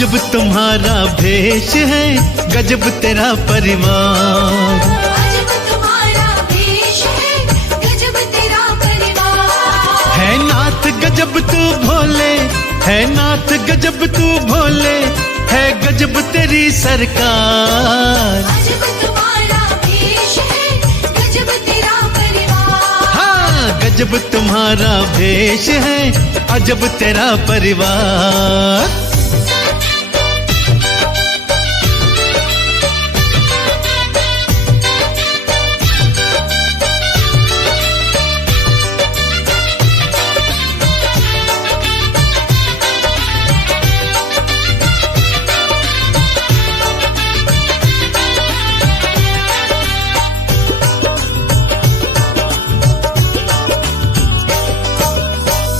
अजब तुम्हारा भेष है, गजब तेरा परिवार। अजब तुम्हारा भेष है, गजब तेरा परिवार। है नाथ गजब तू भोले, है नाथ गजब तू भोले, है गजब तेरी सरकार। अजब तुम्हारा भेष है, गजब तेरा परिवार। हाँ, गजब तुम्हारा भेष है, अजब तेरा परिवार।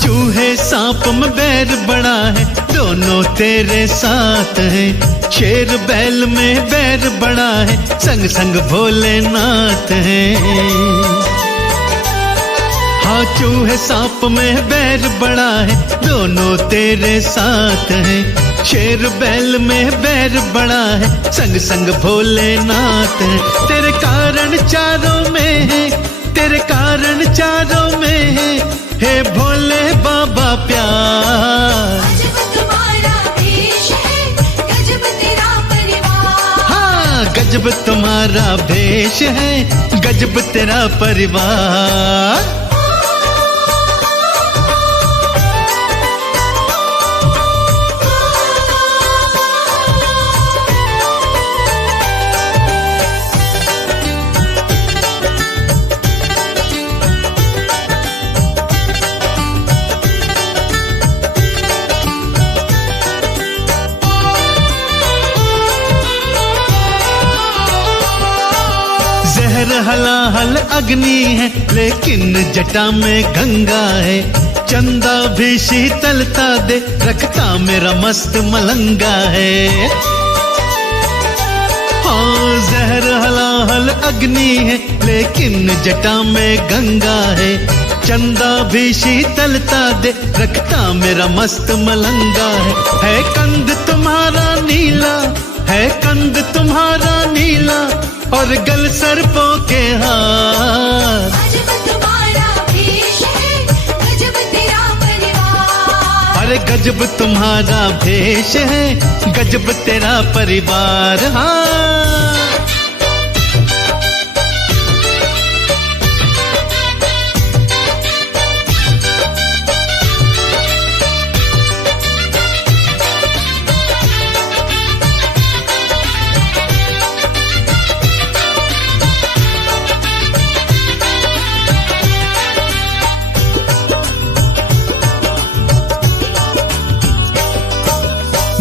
चूहे सांप में बैर बड़ा है, दोनों तेरे साथ हैं। शेर बैल में बैर बड़ा है, संग संग भोलेनाथ हैं। हाँ, चूहे सांप में बैर बड़ा है, दोनों तेरे साथ हैं। शेर बैल में बैर बड़ा है, संग संग भोलेनाथ हैं। तेरे कारण चारों में है, तेरे कारण चारों में है, हे भोले बाबा प्यार। अजब तुम्हारा भेष है, गजब तेरा परिवार। हाँ, गजब तुम्हारा भेष है, गजब तेरा परिवार। जहर हलाहल अग्नि है, लेकिन जटा में गंगा है। चंदा भी शीतलता दे, रखता मेरा मस्त मलंगा है। हाँ, जहर हलाहल अग्नि है, लेकिन जटा में गंगा है। चंदा भी शीतलता दे, रखता मेरा मस्त मलंगा है कंद तुम्हारा नीला, है कंद तुम्हारा नीला, और गल सर्पों के हार। अजब तुम्हारा भेष है, गजब तेरा परिवार। अरे गजब तुम्हारा भेष है, गजब तेरा परिवार। हाँ,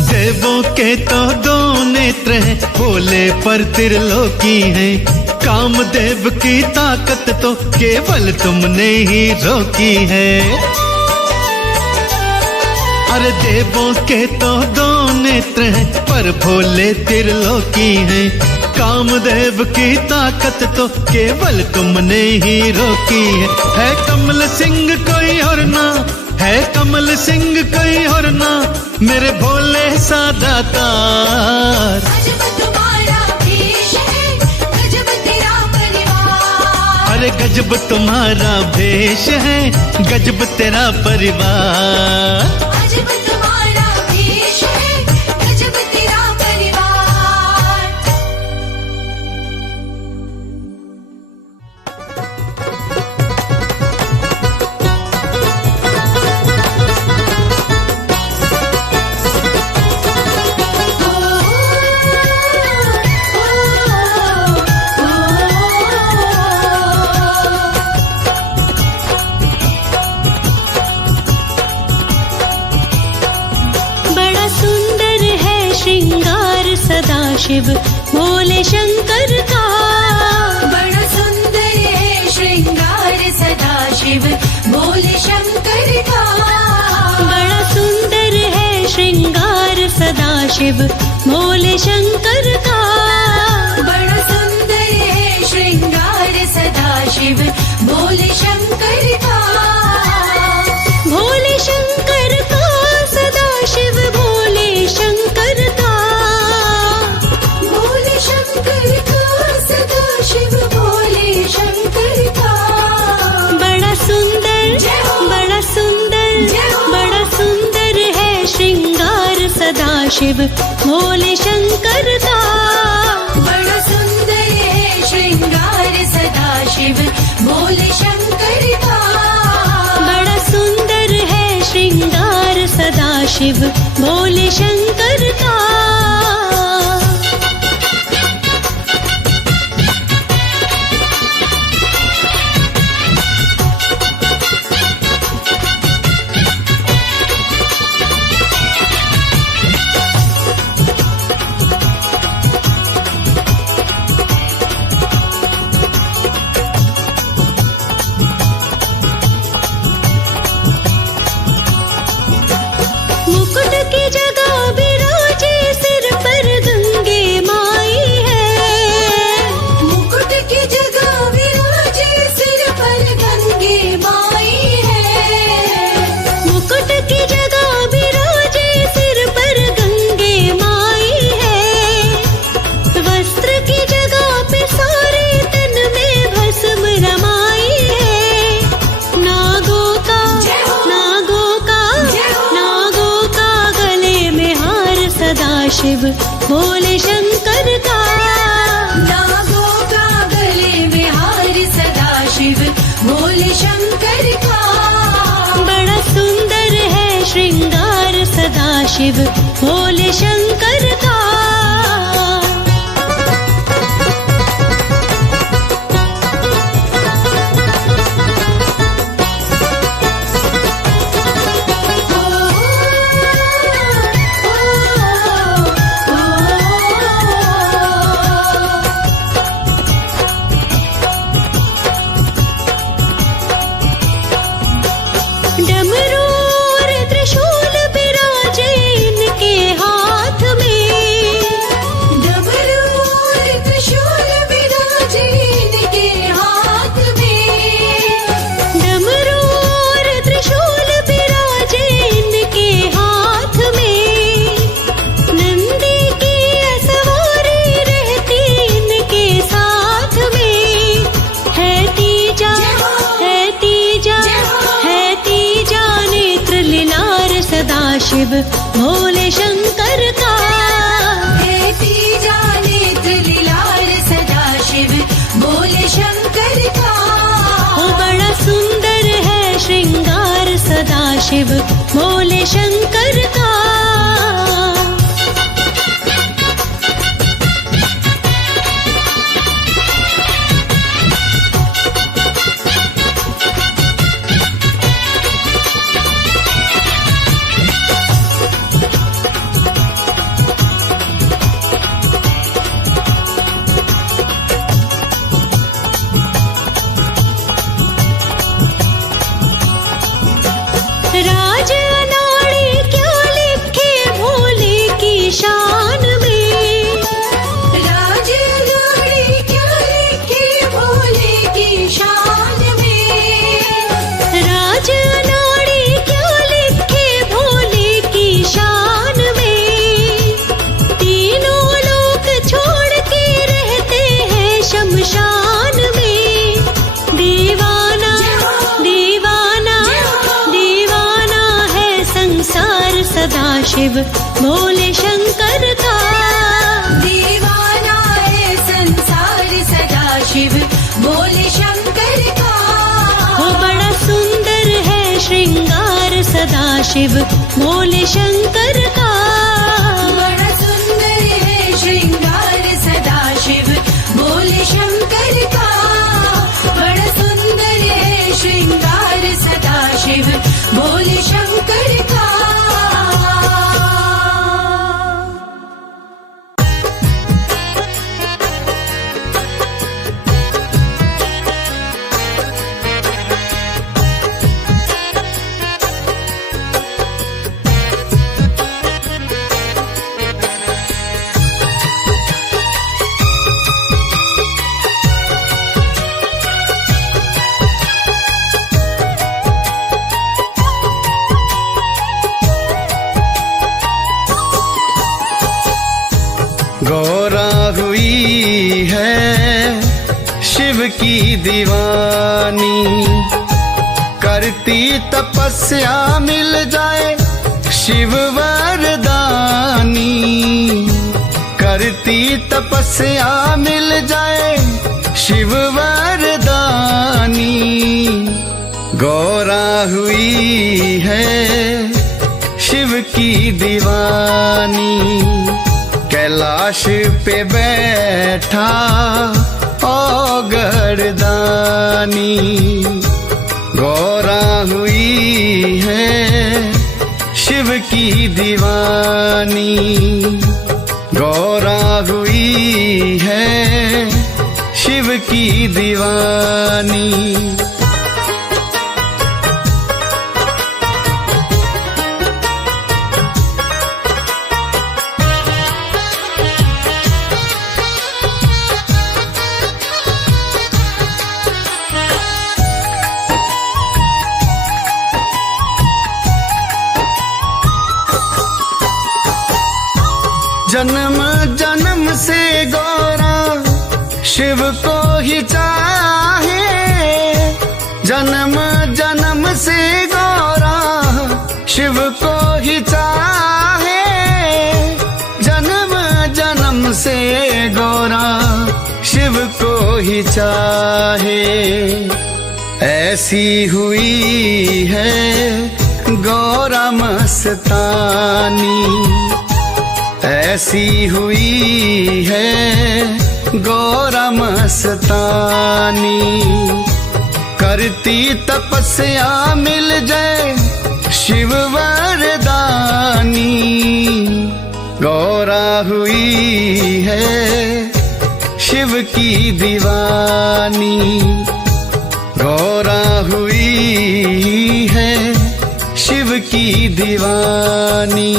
देवों के तो दो नेत्र हैं, भोले पर त्रिलोकी हैं। कामदेव की ताकत तो केवल तुमने ही रोकी है। अरे देवों के तो दो नेत्र हैं, पर भोले त्रिलोकी हैं। कामदेव की ताकत तो केवल तुमने ही रोकी है कमल सिंह कोई और ना, है कमल सिंह कोई और ना, मेरे भोले सादा तार। अजब तुम्हारा भेष है, गजब तेरा परिवार। अरे गजब तुम्हारा भेष है, गजब तेरा परिवार। अजब तुम्हारा भेष है, गजब तेरा परिवार। शिव भोले शंकर का बड़ा सुंदर है श्रृंगार सदा शिव भोले शंकर का। बड़ा सुंदर है श्रृंगार सदा शिव भोले शंकर का। बड़ा सुंदर है श्रृंगार सदा शिव भोले शंकर का। भोले शंकर का सदा शिव भोले शंकर सदाशिव भोले शंकर का। बड़ा सुंदर है श्रृंगार सदाशिव भोले शंकर का। बड़ा सुंदर है श्रृंगार सदाशिव भोले शंकर का। मुकुट की जगह विराजे सिर पर गंगे माई है। मुकुट की जगह विराजे सिर पर गंगे माई है। मुकुट की जगह विराजे सिर पर गंगे माई है। वस्त्र की जगह पे सारे तन में भस्म रमाई है। नागों का गले में हार सदाशिव भोले शंकर का। नागों का गले में हार सदाशिव भोले शंकर का। बड़ा सुंदर है श्रृंगार सदाशिव भोले शंकर का। डमरू और त्रिशूल विराजे इनके हाथ में। डमरू और त्रिशूल विराजे इनके हाथ में। डमरू और त्रिशूल विराजे इनके हाथ में। नंदी की असवारी रहती इनके साथ में। है तीजा नेत्र लीलार सदाशिव भोले शंकर का। है तीजा नेत्र लीलार सदाशिव भोले शंकर का। ओ बड़ा सुंदर है श्रृंगार सदाशिव भोले शंकर का। राज अनाड़ी क्या लिखे भोले की शान में। राज अनाड़ी क्या लिखे भोले की शान में। राज अनाड़ी क्या लिखे भोले की शान में। तीनों लोक छोड़ के रहते हैं शमशान में। दीवाना है संसार सदाशिव भोले शंकर का। दीवाना है संसार सदाशिव भोले शंकर का। वो बड़ा सुंदर है श्रृंगार सदाशिव भोले शंकर का। बड़ा सुंदर है श्रृंगार सदाशिव भोले शंकर का। बड़ा सुंदर है श्रृंगार सदाशिव भोले शंकर का। गौरा हुई है शिव की दीवानी, करती तपस्या मिल जाए शिव वरदानी। करती तपस्या मिल जाए शिव वरदानी। गौरा हुई है शिव की दीवानी, कैलाश पे बैठा ओ गर्दानी। गौरा हुई है शिव की दीवानी, गौरा हुई है शिव की दीवानी। जन्म जन्म से गौरा शिव को ही चाहे, जन्म जन्म से गौरा शिव को ही चाहे, जन्म जन्म से गौरा शिव को ही चाहे। ऐसी हुई है गौरा मस्तानी, ऐसी हुई है गौरा मस्तानी। करती तपस्या मिल जाए शिव वरदानी। गौरा हुई है शिव की दीवानी, गौरा हुई है शिव की दीवानी।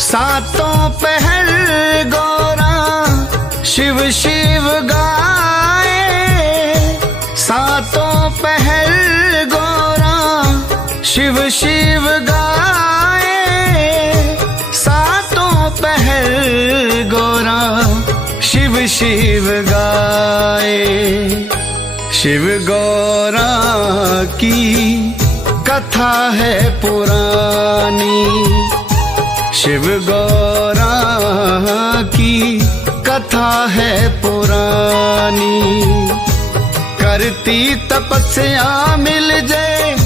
सातों पहर गौरा शिव शिव गाए, सातों पहर गौरा शिव शिव गाए, सातों पहर गौरा शिव शिव गाए। शिव गौरा की कथा है पुरानी, शिव गौरा की कथा है पुरानी। करती तपस्या मिल जाए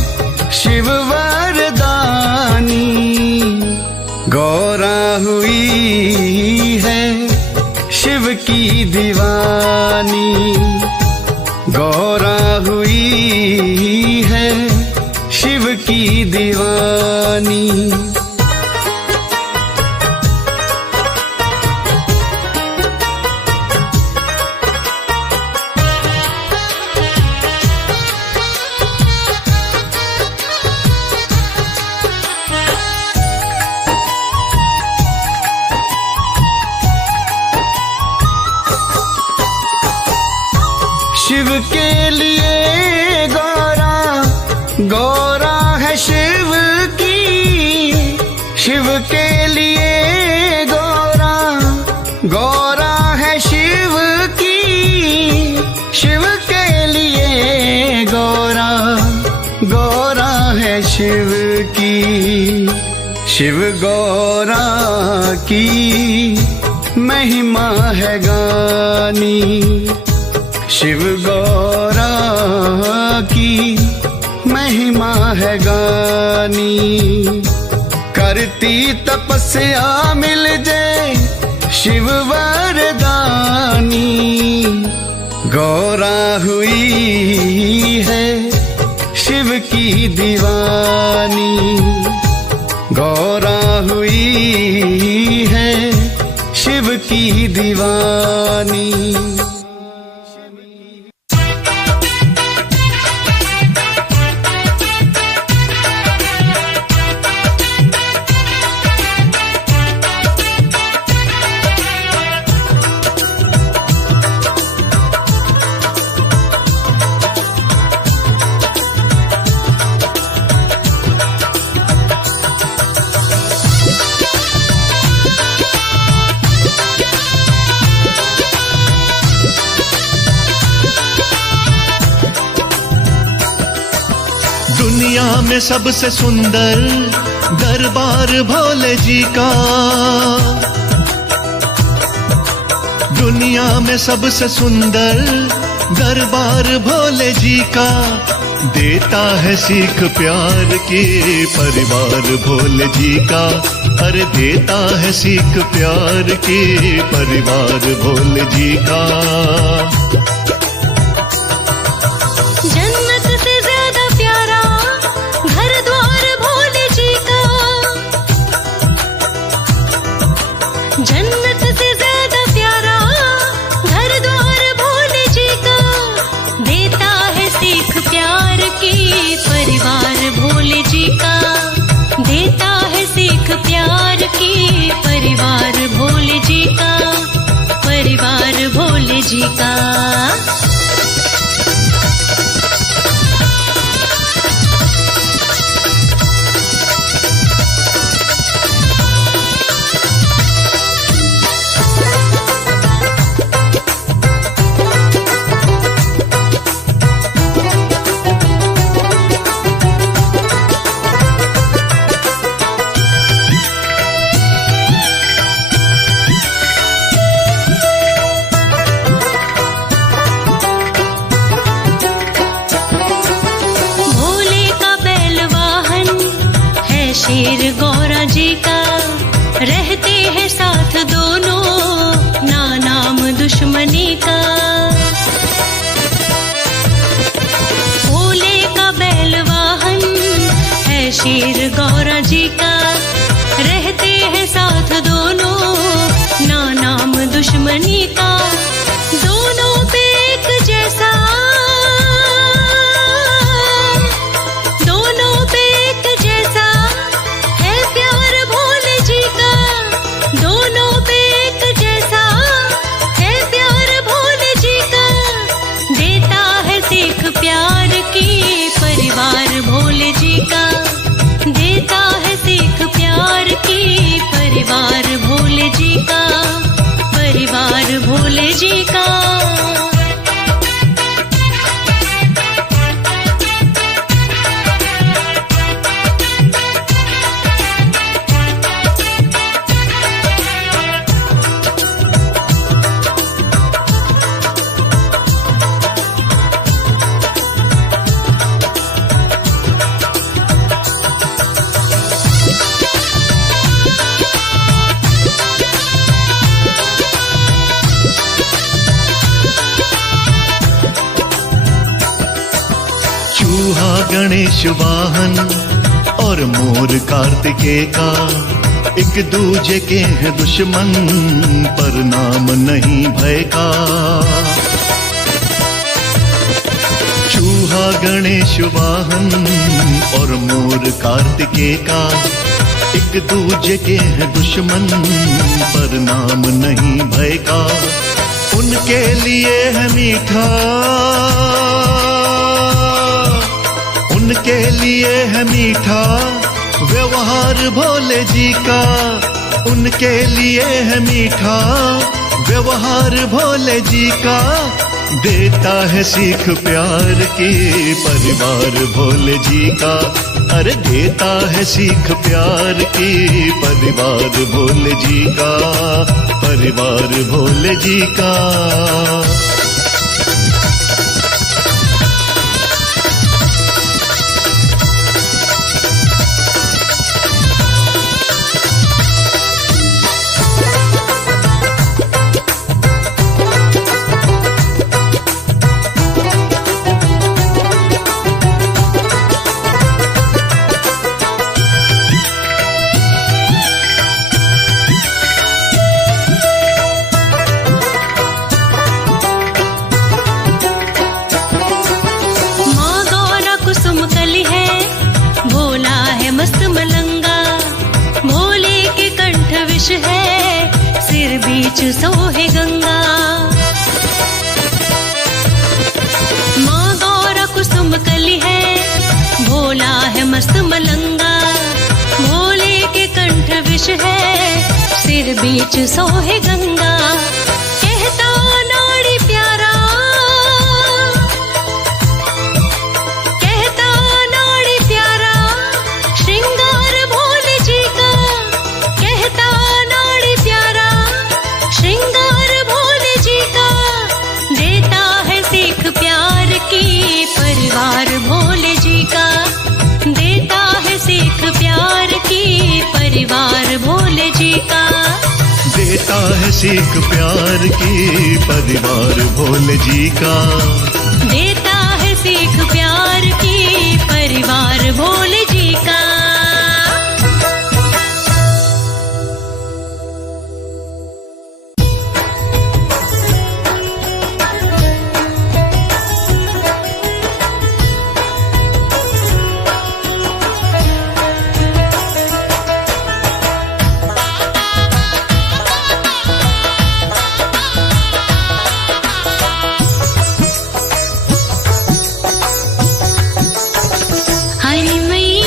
शिव वरदानी। गौरा हुई है शिव की दीवानी, गौरा हुई है शिव की दीवानी। शिव के लिए गौरा, गौरा है शिव की। शिव के लिए गौरा, गौरा है शिव की। शिव के लिए गौरा, गौरा है शिव की। शिव गौरा की महिमा है गानी, शिव गौरा की महिमा है गानी। करती तपस्या मिल जाए शिव वरदानी। गौरा हुई है शिव की दीवानी, गौरा हुई है शिव की दीवानी। दुनिया में सबसे सुंदर दरबार भोले जी का, दुनिया में सबसे सुंदर दरबार भोले जी का, देता है सीख प्यार की परिवार भोले जी का, अरे देता है सीख प्यार की परिवार भोले जी का। जन्नत से ज्यादा प्यारा घर द्वार भोले जी का, जन्नत से ज्यादा प्यारा घर द्वार भोले जी का, देता है सीख प्यार की परिवार भोले जी का, देता है सीख प्यार की परिवार भोले जी का, परिवार भोले जी का। शेर गौरा जी का, रहते हैं साथ दोनों ना नाम दुश्मनी का। भोले का बैल वाहन है शेर गौरा जी का, रहते हैं साथ दोनों ना नाम दुश्मनी का। दोनों पे एक जैसा, दोनों पे एक जैसा है प्यार भोले जी का, दोनों पे एक जैसा है प्यार भोले जी का, देता है सीख प्यार की परिवार भोले जी का, देता है सीख प्यार की परिवार भोले जी का, परिवार भोले जी का। चूहा गणेश वाहन और मोर कार्तिकेय का, एक दूजे के हैं दुश्मन पर नाम नहीं भय का। चूहा गणेश वाहन और मोर कार्तिकेय का, एक दूजे के हैं दुश्मन पर नाम नहीं भय का। उनके लिए है मीठा, उनके लिए है मीठा व्यवहार भोले जी का, उनके लिए है मीठा व्यवहार भोले जी का, देता है सीख प्यार की परिवार भोले जी का, अरे देता है सीख प्यार की परिवार भोले जी का, परिवार भोले जी का। सोहे गंगा, माँ गौरा कुसुम कली है, भोला है मस्त मलंगा, भोले के कंठ विष है, सिर बीच सोहे गंगा। कहता नाड़ी प्यारा, कहता नाड़ी प्यारा, सीख प्यार की परिवार भोले जी का। देता है सीख प्यार की परिवार भोले जी का। हरि मैया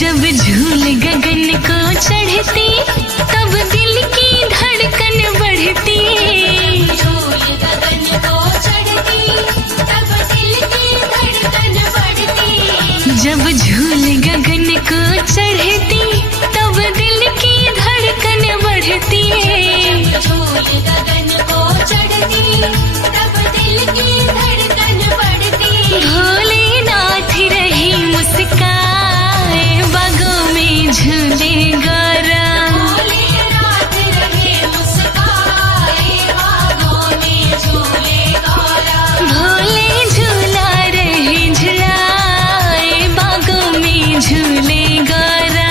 जब झूल गगन को चढ़ती तब दिल की धड़कन बढ़ती। झूल गगन को चढ़ती तब दिल की धड़कन बढ़ती। जब झूल गगन को चढ़ती तब दिल की धड़कन बढ़ती। झूल गगन को चढ़ती तब दिल की धड़कन बढ़ती। भोलेनाथ रही मुस्काए बागों में झूले गौरा। भोलेनाथ रहे मुस्काए बागों में झूले गौरा। भोले झूला रहे झुलाए बागों में झूले गौरा।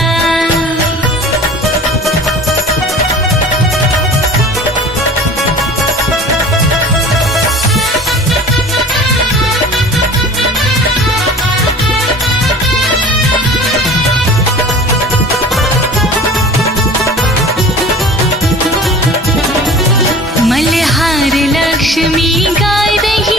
मल्हार लक्ष्मी गा रही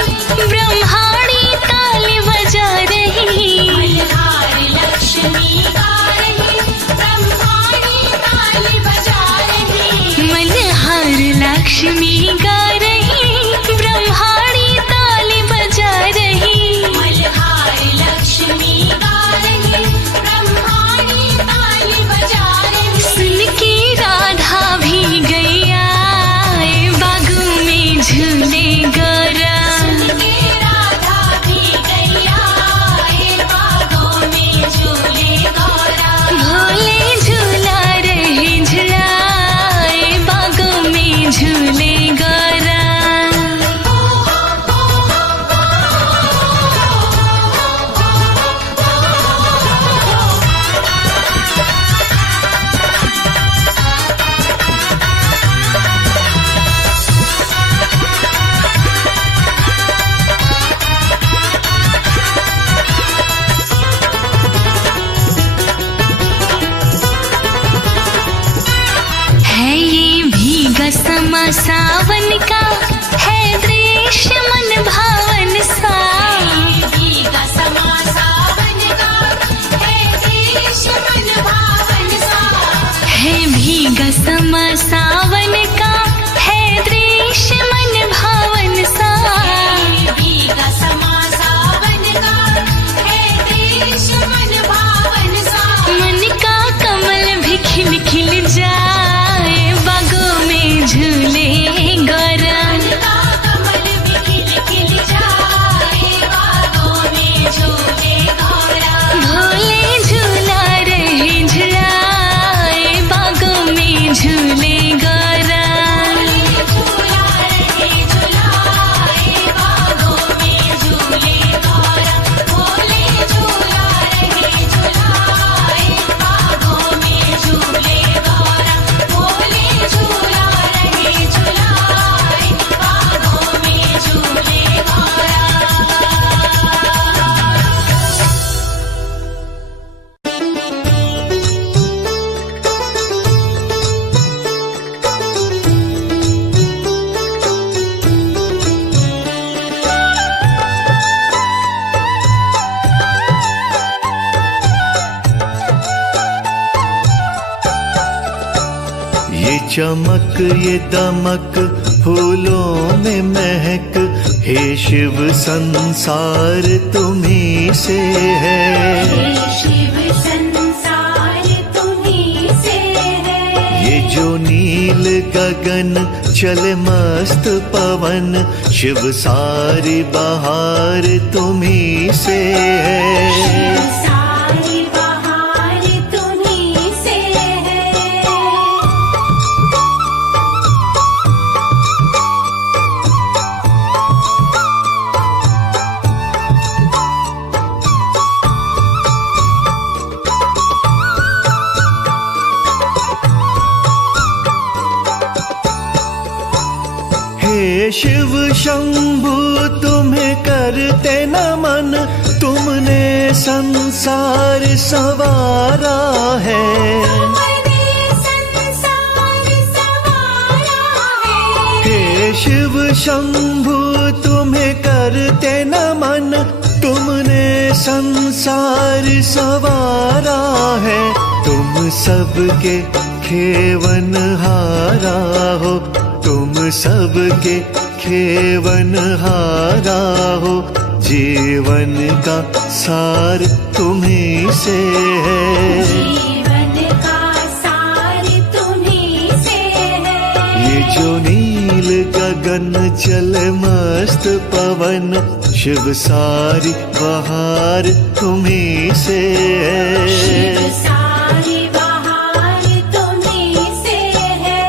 ब्रह्माणी ताल बजा रही। मल्हार लक्ष्मी गा रही ब्रह्माणी ताल बजा रही। मल्हार लक्ष्मी गा रही ब्रह्माणी ताल बजा रही। मल्हार लक्ष्मी गा रही ब्रह्माणी ताल बजा रही। सुन के राधा भी गैया बागों में झूले गौरा। के राधा भी गैया बागों में झूले गौरा। भोले झूला रहे झुलाए बागों में झूले गौरा। है ये भीगा समा सावन का है दृश्य मन भावन सा। भीगा समा सावन का है दृश्य मन भावन सा। है भीगा समा सावन का है दृश्य मन भावन सा। भीगा समा सावन का है दृश्य मन भावन सा। मन का कमल भी खिल खिल जाए बागों में झूले गौरा। का कमल भी खिल खिल जाए बागों में झूले गौरा। भोले झूला रहे झुलाए बागों में झूले गौरा। झूला रहे झुलाए बागों में झूले गौरा। भोले झूला रहे झुलाए बागों में झूले गौरा। भोले झूला रहे झुलाए बागों में झूले गौरा। ये चमक ये दमक फूलों में महक, हे शिव संसार तुम्हीं से है। शिव संसार तुम्हीं से है। ये जो नील गगन चले मस्त पवन, शिव सारी बहार तुम्हीं से है। सारी बहार तुम्हीं से है। हे शिव शंभु तुम्हें करते नमन, तुमने संसार संवारा है। तुमने संसार संवारा है। हे शिव शंभु तुम्हें करते नमन, तुमने संसार सवारा है, तुम सबके खेवनहारा हो, तुम सबके खेवनहारा हो। जीवन का सार तुम्हीं से है, जीवन का सार तुम्हीं से है। ये जो नील गगन चल मस्त पवन, शिव सारी बहार तुम्हीं से शिव है। सारी बहार तुम्हीं से है।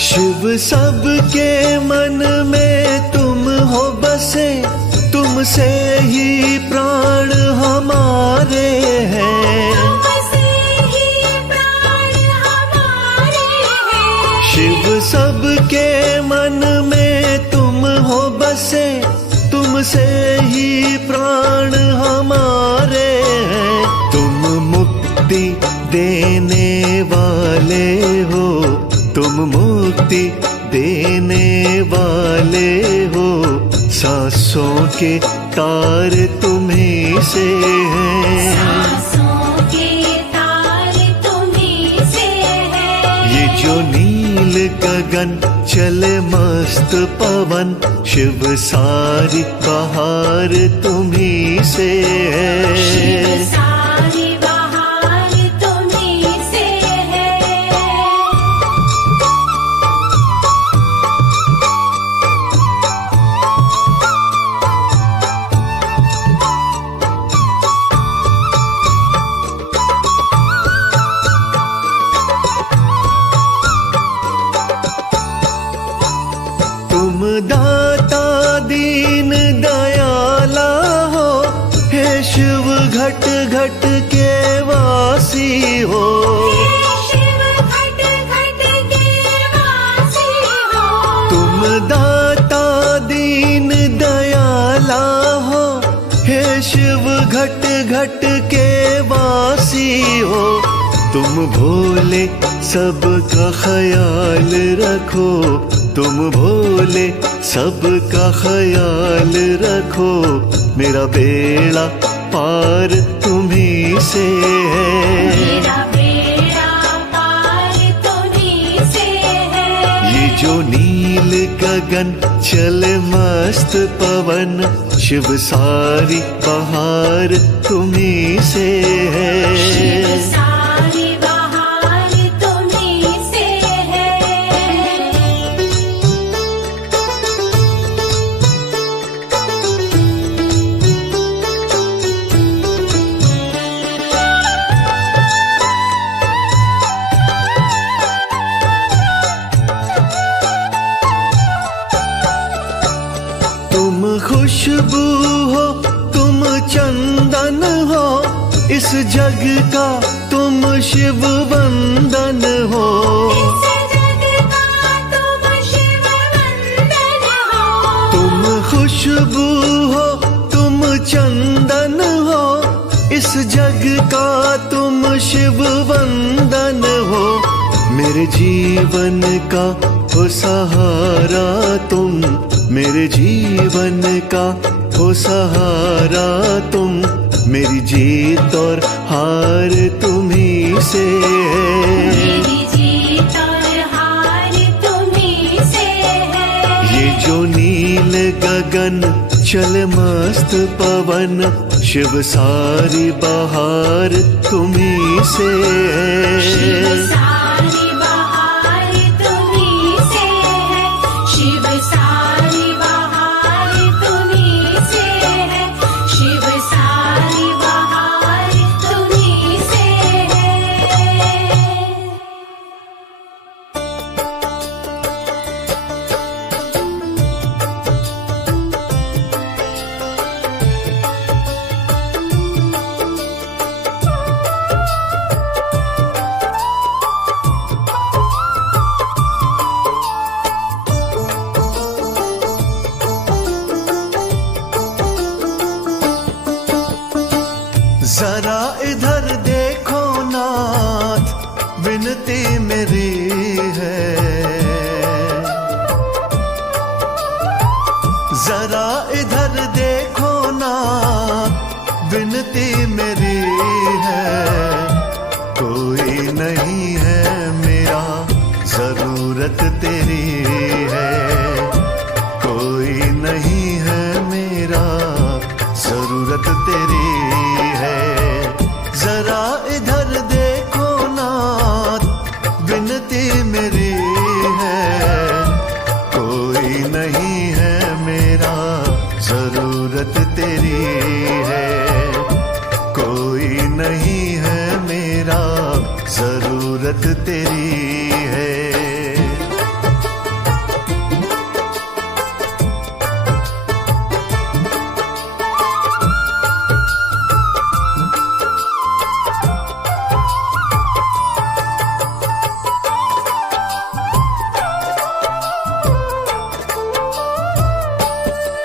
शिव सबके मन में तुम हो बसे, तुमसे ही प्राण हमारे हैं। तुमसे ही प्राण हमारे हैं। शिव सबके मन में तुम हो बसे, तुमसे ही प्राण हमारे हैं। तुम मुक्ति देने वाले हो, तुम मुक्ति देने वाले हो। सांसों के तार तुम्हीं से हैं, सांसों के तार तुम्हीं से है। ये जो नील गगन चले मस्त पवन, शिव सारी बहार तुम्हीं से शिव है। सारी बहार तुम्हीं से है। तुम दाता दीन दयाला हो, हे शिव घट घट के वासी हो। शिव घट घट के वासी हो। तुम दाता दीन दयाला हो, हे शिव घट घट के वासी हो। तुम भोले सबका ख्याल रखो, तुम भोले सबका ख्याल रखो। मेरा बेड़ा पार तुम्हीं से है, मेरा बेड़ा पार तुम्हीं से है। ये जो नील गगन चले मस्त पवन, शिव सारी बहार तुम्हीं से शिव है। सारी बहार तुम्हीं से है। तुम खुशबू हो, तुम चंदन हो, इस जग का तुम शिव वंदन हो। इस जग का तुम शिव वंदन हो। तुम खुशबू हो, तुम चंदन हो, इस जग का तुम शिव वंदन हो। मेरे जीवन का हो सहारा तुम, मेरे जीवन का हो सहारा तुम। मेरी जीत और हार तुम्हीं से है, मेरी जीत और हार तुम्हीं से है। ये जो नील गगन चले मस्त पवन, शिव सारी बहार तुम्हीं से शिव है। सारी बहार तुम्हीं से है। शिव सारी बहार तुम्हीं से है। शिव सारी बहार तुम्हीं से है। विनती मेरी है। जरा इधर देखो ना, विनती मेरी है। कोई नहीं है मेरा, जरूरत तेरी है। कोई नहीं है मेरा, जरूरत तेरी है। जरा इधर देखो ना, विनती मेरी है। कोई नहीं है मेरा, जरूरत तेरी है। कोई नहीं है मेरा, जरूरत तेरी है।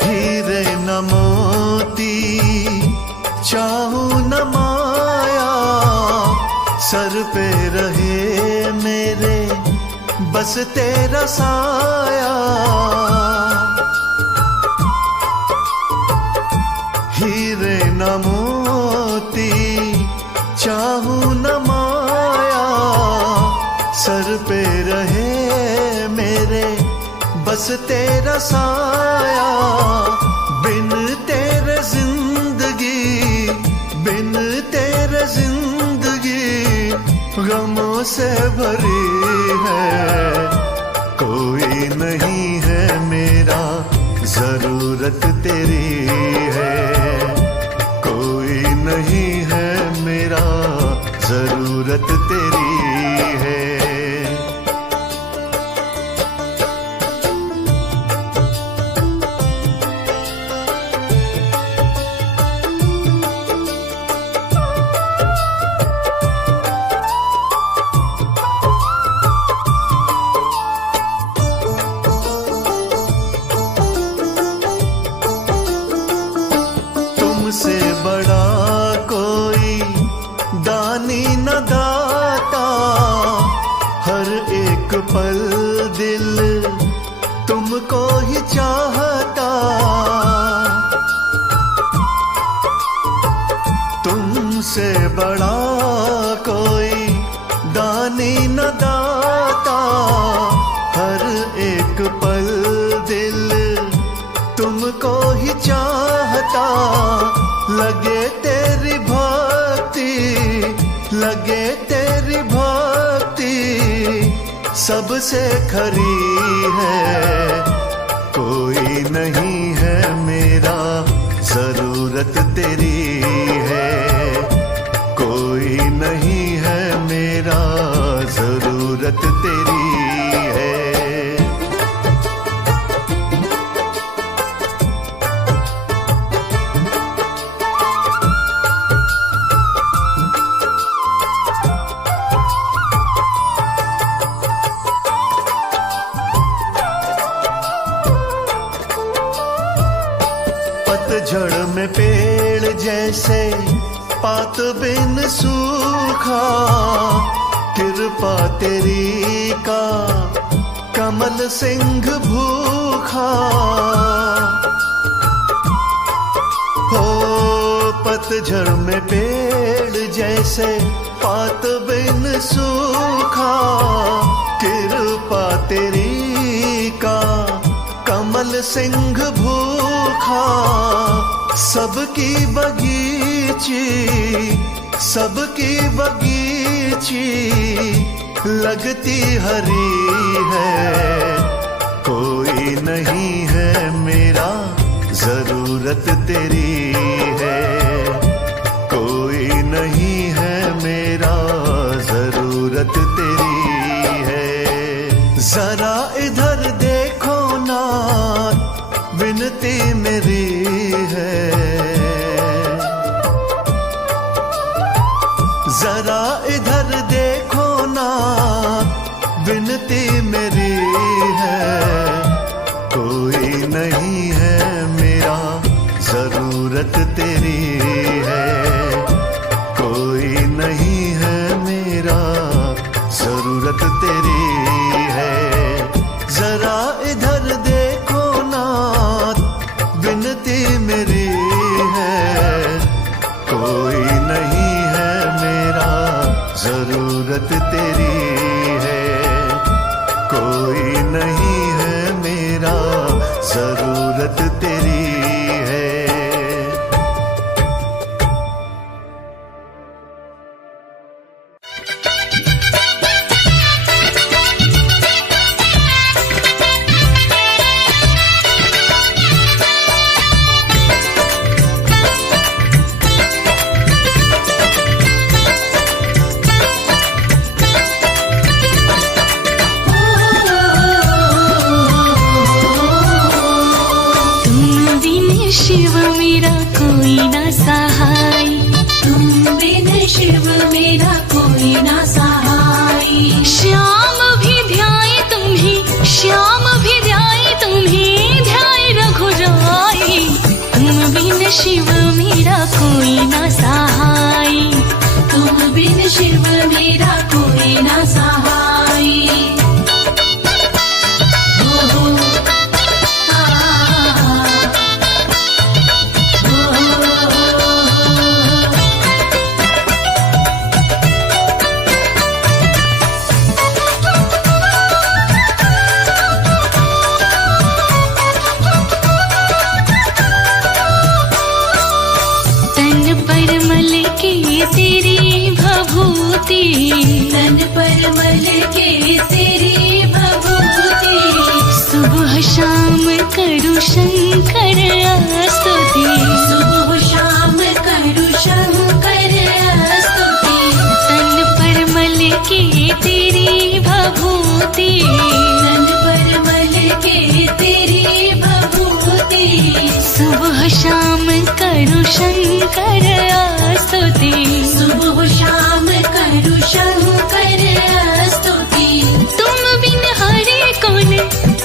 हीरे न मोती चाहूं न माया, सर पे रहे मेरे बस तेरा साया। हीरे न मोती चाहूं न माया, सर पे रहे मेरे बस तेरा साया। बिन तेरे जिंदगी, बिन तेरे जिंदगी गमों से भरी है। कोई नहीं है मेरा, जरूरत तेरी है। कोई नहीं है मेरा, जरूरत तेरी है। तुमसे बड़ा कोई दानी न दाता, हर एक पल दिल तुमको ही चाहता। तुमसे बड़ा कोई दानी न दाता, हर एक पल दिल तुमको ही चाहता। लगे तेरी भक्ति, लगे तेरी भक्ति सबसे खरी है। कोई नहीं है मेरा, जरूरत तेरी है। कोई नहीं है मेरा, जरूरत तेरी है। पतझड़ में पेड़ जैसे पात बिन सूखा, कृपा तेरी का कमल सिंह भूखा। हो पतझड़ में पेड़ जैसे पात बिन सूखा, कृपा तेरी का कमल सिंह भूखा। सबकी बगीची, सबकी बगीची लगती हरी है। कोई नहीं है मेरा, जरूरत तेरी है। कोई नहीं है मेरा, जरूरत तेरी है। जरा इधर देखो ना, विनती मेरी है। जरा इधर देखो ना, विनती मेरी है। कोई नहीं है मेरा, जरूरत तेरी है। कोई नहीं है मेरा, जरूरत जरूरत तेरी है, कोई नहीं है मेरा, जरूरत तेरी है। शिव मेरा कोई ना सहाय, तुम बिन शिव मेरा कोई ना सहाय। श्याम भी ध्याए तुम्हें, श्याम भी ध्याए तुम्हें, ध्याए रघुराई। तुम बिन शिव मेरा कोई ना सहाय, तुम बिन शिव मेरा कोई ना सहाय। तेरी भभूति, तन पर मल के तेरी भभूति, सुबह शाम करूं शंकर स्तुति, सुबह शाम करूं शंकर स्तुति। तन पर मल के तेरी भभूति, तन पर मल के तेरी भभूति, सुबह शाम करूं शंकर स्तुति, सुबह शाम करूं शंकर स्तुति। तुम बिन हरे कौन,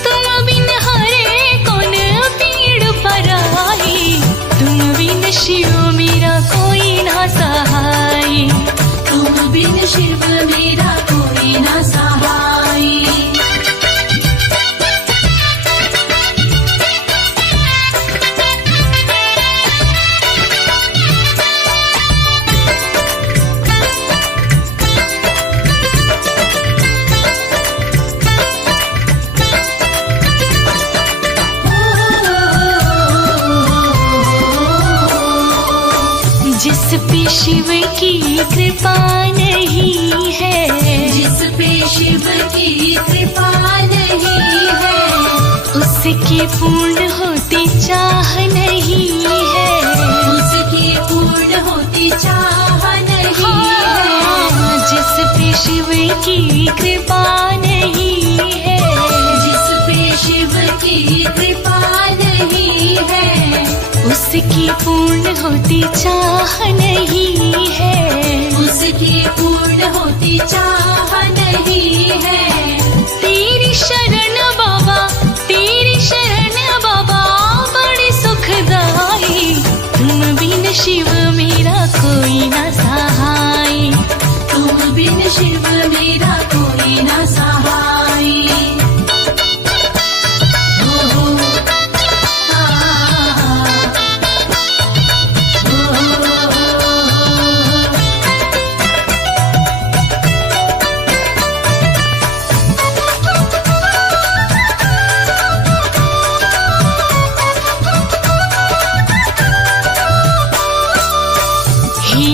तुम बिन हरे कौन पीड़ पराई। तुम बिन शिव मेरा कोई ना सहाय, तुम बिन शिव मेरा कोई ना सहाय। जिस पे शिव की कृपा नहीं है, जिस पे शिव की कृपा नहीं है, उसकी पूर्ण होती चाह नहीं है, उसकी पूर्ण होती चाह नहीं है। जिस पे शिव की कृपा नहीं है, जिस पे शिव की कृपा नहीं है, उसकी पूर्ण होती चाह नहीं है, उसकी पूर्ण होती चाह नहीं है। तेरी शरण बाबा, तेरी शरण बाबा बड़ी सुखदाई। तुम बिन शिव मेरा कोई ना सहाय, तुम बिन शिव मेरा कोई ना सहाय।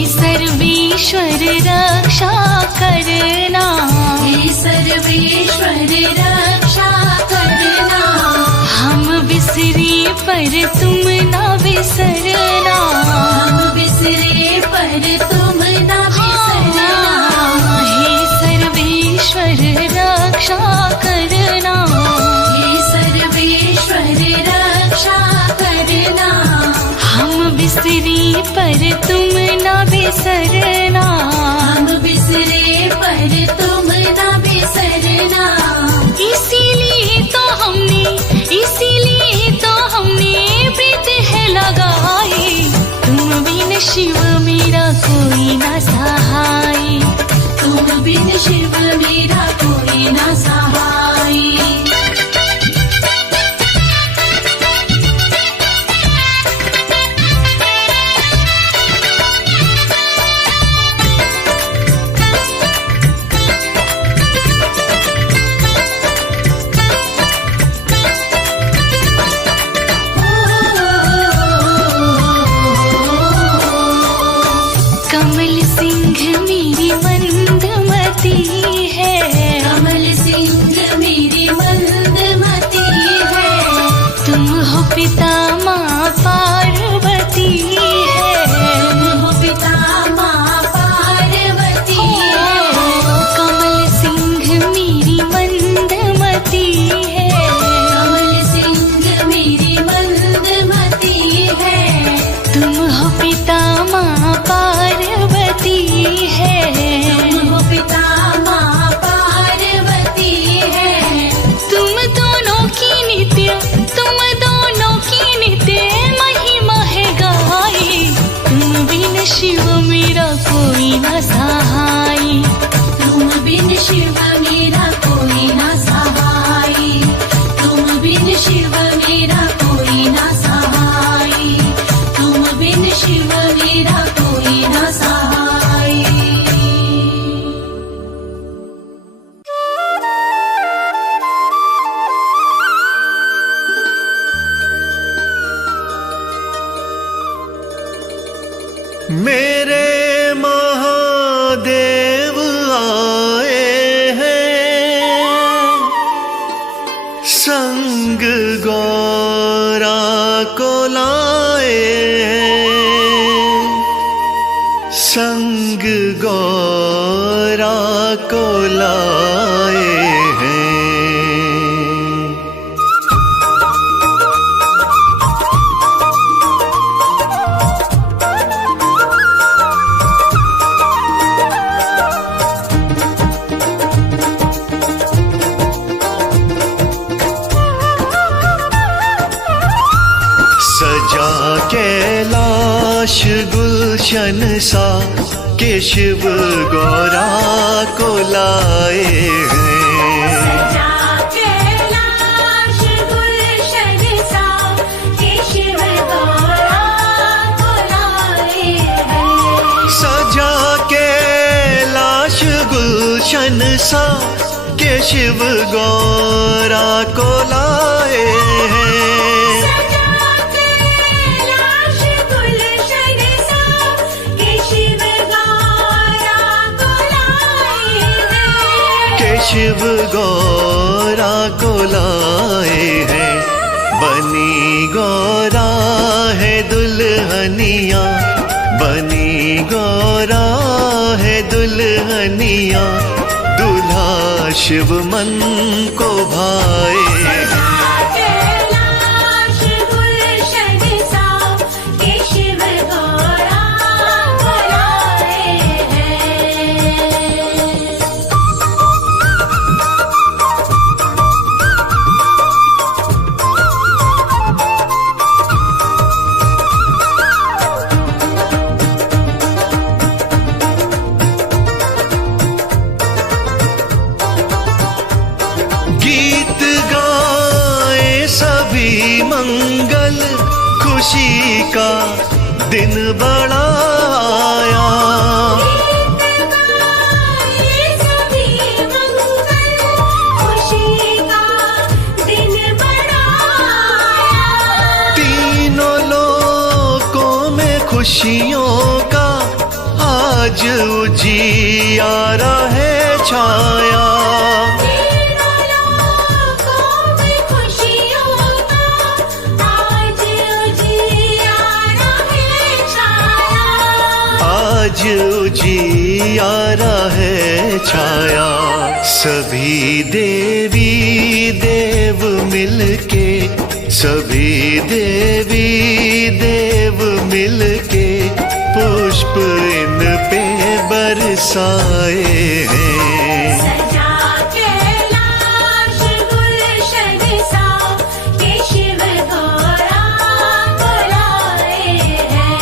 सर्वेश्वर रक्षा करना, हे सर्वेश्वर रक्षा करना। हम बिसरे पर तुम ना बिसरना, हम बिसरे पर तुम ना बिसरना। हे सर्वेश्वर रक्षा करना, हे सर्वेश्वर रक्षा करना। हम बिसरे पर तुम ना बिसरना, हम बिसरे पर तुम ना बिसरना। इसीलिए तो हमने, इसीलिए तो हमने प्रीत है लगाई। तुम बिन शिव मेरा कोई ना सहाय, तुम बिन शिव मेरा कोई ना सहाय। को लाए हैं। सजा कैलाश गुलशन सा के शिव गौरा को लाए हैं। सजा कैलाश गुलशन सा के शिव गौरा को लाए हैं। सजा कैलाश गुलशन सा के शिव गौरा को लाए हैं। सजा कैलाश गुलशन सा के शिव गौरा को लाए हैं। के शिव गौरा को लाए हैं। बनी गौरा है दुल्हनिया, बनी गौरा है दुल्हनिया, दूल्हा शिव मन को भाए। सजा कैलाश गुलशन सा के शिव गौरा को लाए हैं। गीत गाए सभी मंगल, खुशी का दिन बड़ा आया। ये सभी मंगल, खुशी का दिन बड़ा आया। तीनों लोकों में खुशियों का आज उजियारा है छाया। तीनों लोकों में खुशियों का आज उजियारा है छाया। आज उजियारा है छाया। सभी देवी देव मिलके, सभी देवी देव मिलके पुष्प इन पे बरसाए हैं। सजा कैलाश गुलशन सा के शिव गौरा को लाए हैं।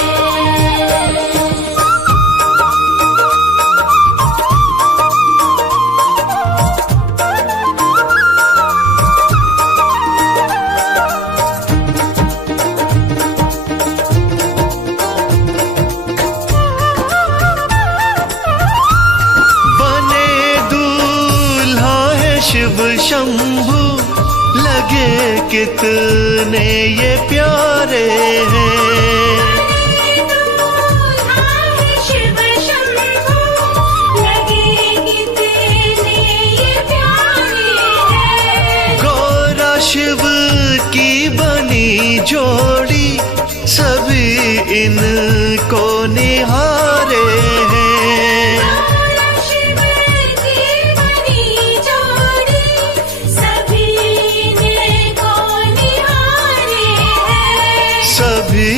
बने दूल्हा है शिव शंभु, लगे कितने ये प्यारे हैं। दूल्हा है शिव शंभु, लगे कितने ये प्यारे हैं। गौरा शिव की बनी जोड़ी, सभी इनको निहारे हैं। गौरा शिव की बनी जोड़ी, सभी इनको निहारे हैं। सभी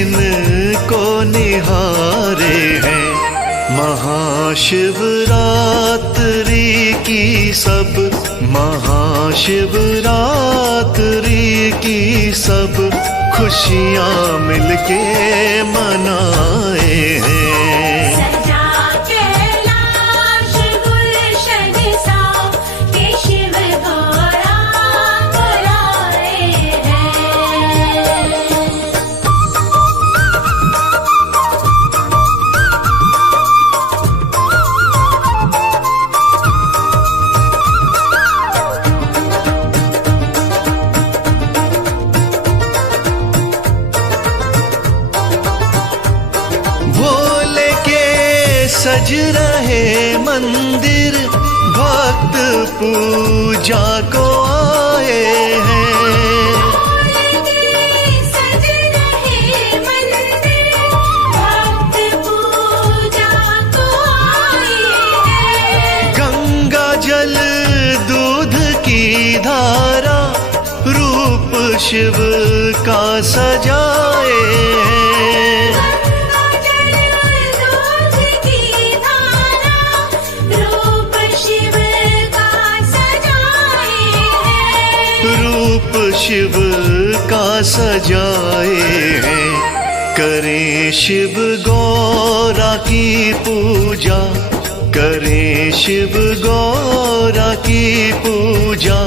इनको निहारे हैं। महाशिवरात्रि की सब, महाशिवरात्रि की सब खुशियाँ मिलके मनाए हैं। सजा कैलाश गुलशन सा के शिव गौरा को लाए हैं। सज रहे मंदिर, भक्त पूजा को आए हैं। सज रहे मंदिर, भक्त पूजा को आए हैं। शिव का सजाए हैं। दूध की धारा रूप शिव का सजाए हैं। रूप शिव का सजाए हैं। करें शिव गौरा की पूजा, करें शिव गौरा की पूजा,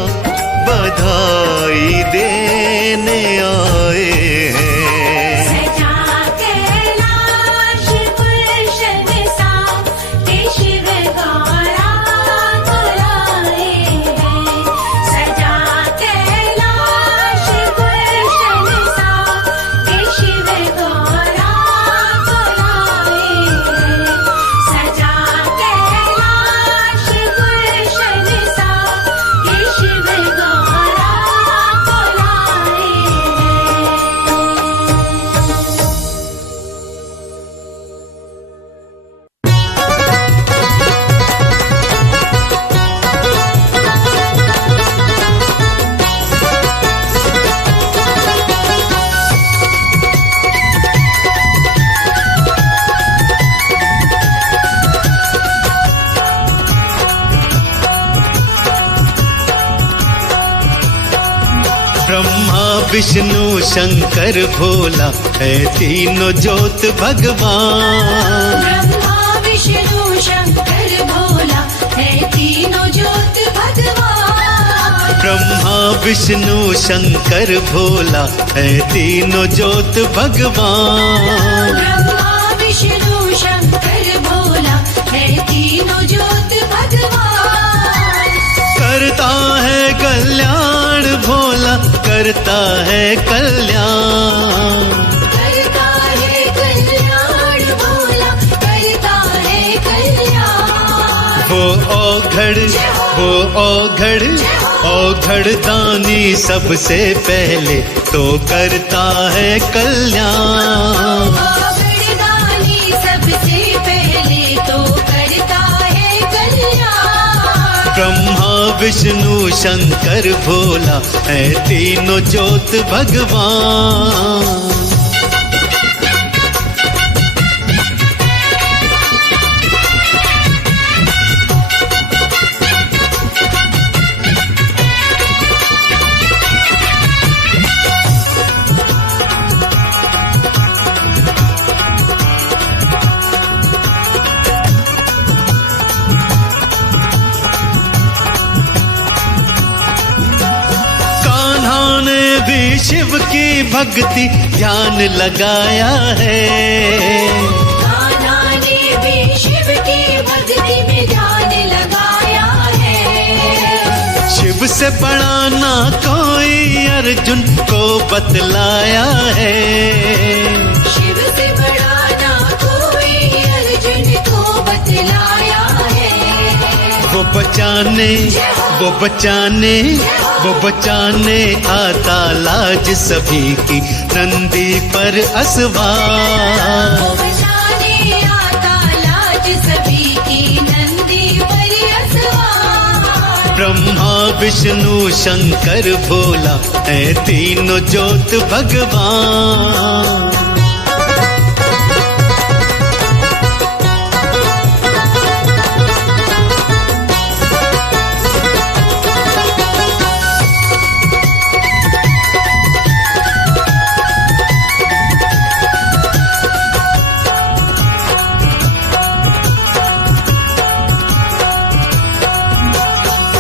बधाई देने आए हैं। सजा कैलाश गुलशन सा के शिव गौरा बुलाए हैं। सजा कैलाश गुलशन सा के शिव गौरा बुलाए हैं। सजा कैलाश गुलशन सा के शिव गौरा बुलाए ब्रह्मा विष्णु शंकर भोला है तीनों ज्योत भगवान। ब्रह्मा विष्णु शंकर भोला है तीनों ज्योत भगवान। ब्रह्मा विष्णु शंकर भोला है तीनों ज्योत भगवान। ब्रह्मा विष्णु शंकर भोला है तीनों ज्योत भगवान। करता है कल्याण भोला, करता है कल्याण। करता है कल्याण भोला, करता है कल्याण। वो औघड़ दानी सबसे पहले तो करता है कल्याण। औघड़दानी सबसे पहले तो करता है कल्याण। ब्रह्मा विष्णु शंकर भोला है तीनों ज्योत भगवान। भी शिव की भक्ति ध्यान लगाया है। कान्हा ने भी शिव की भक्ति में ध्यान लगाया है। शिव से बड़ा ना कोई अर्जुन को बतलाया है। शिव से बड़ा ना कोई अर्जुन को बतलाया है। वो बचाने आता लाज सभी की नंदी पर असवार। वो बचाने आता लाज सभी की नंदी पर असवार। ब्रह्मा विष्णु शंकर भोला है तीनों ज्योत भगवान।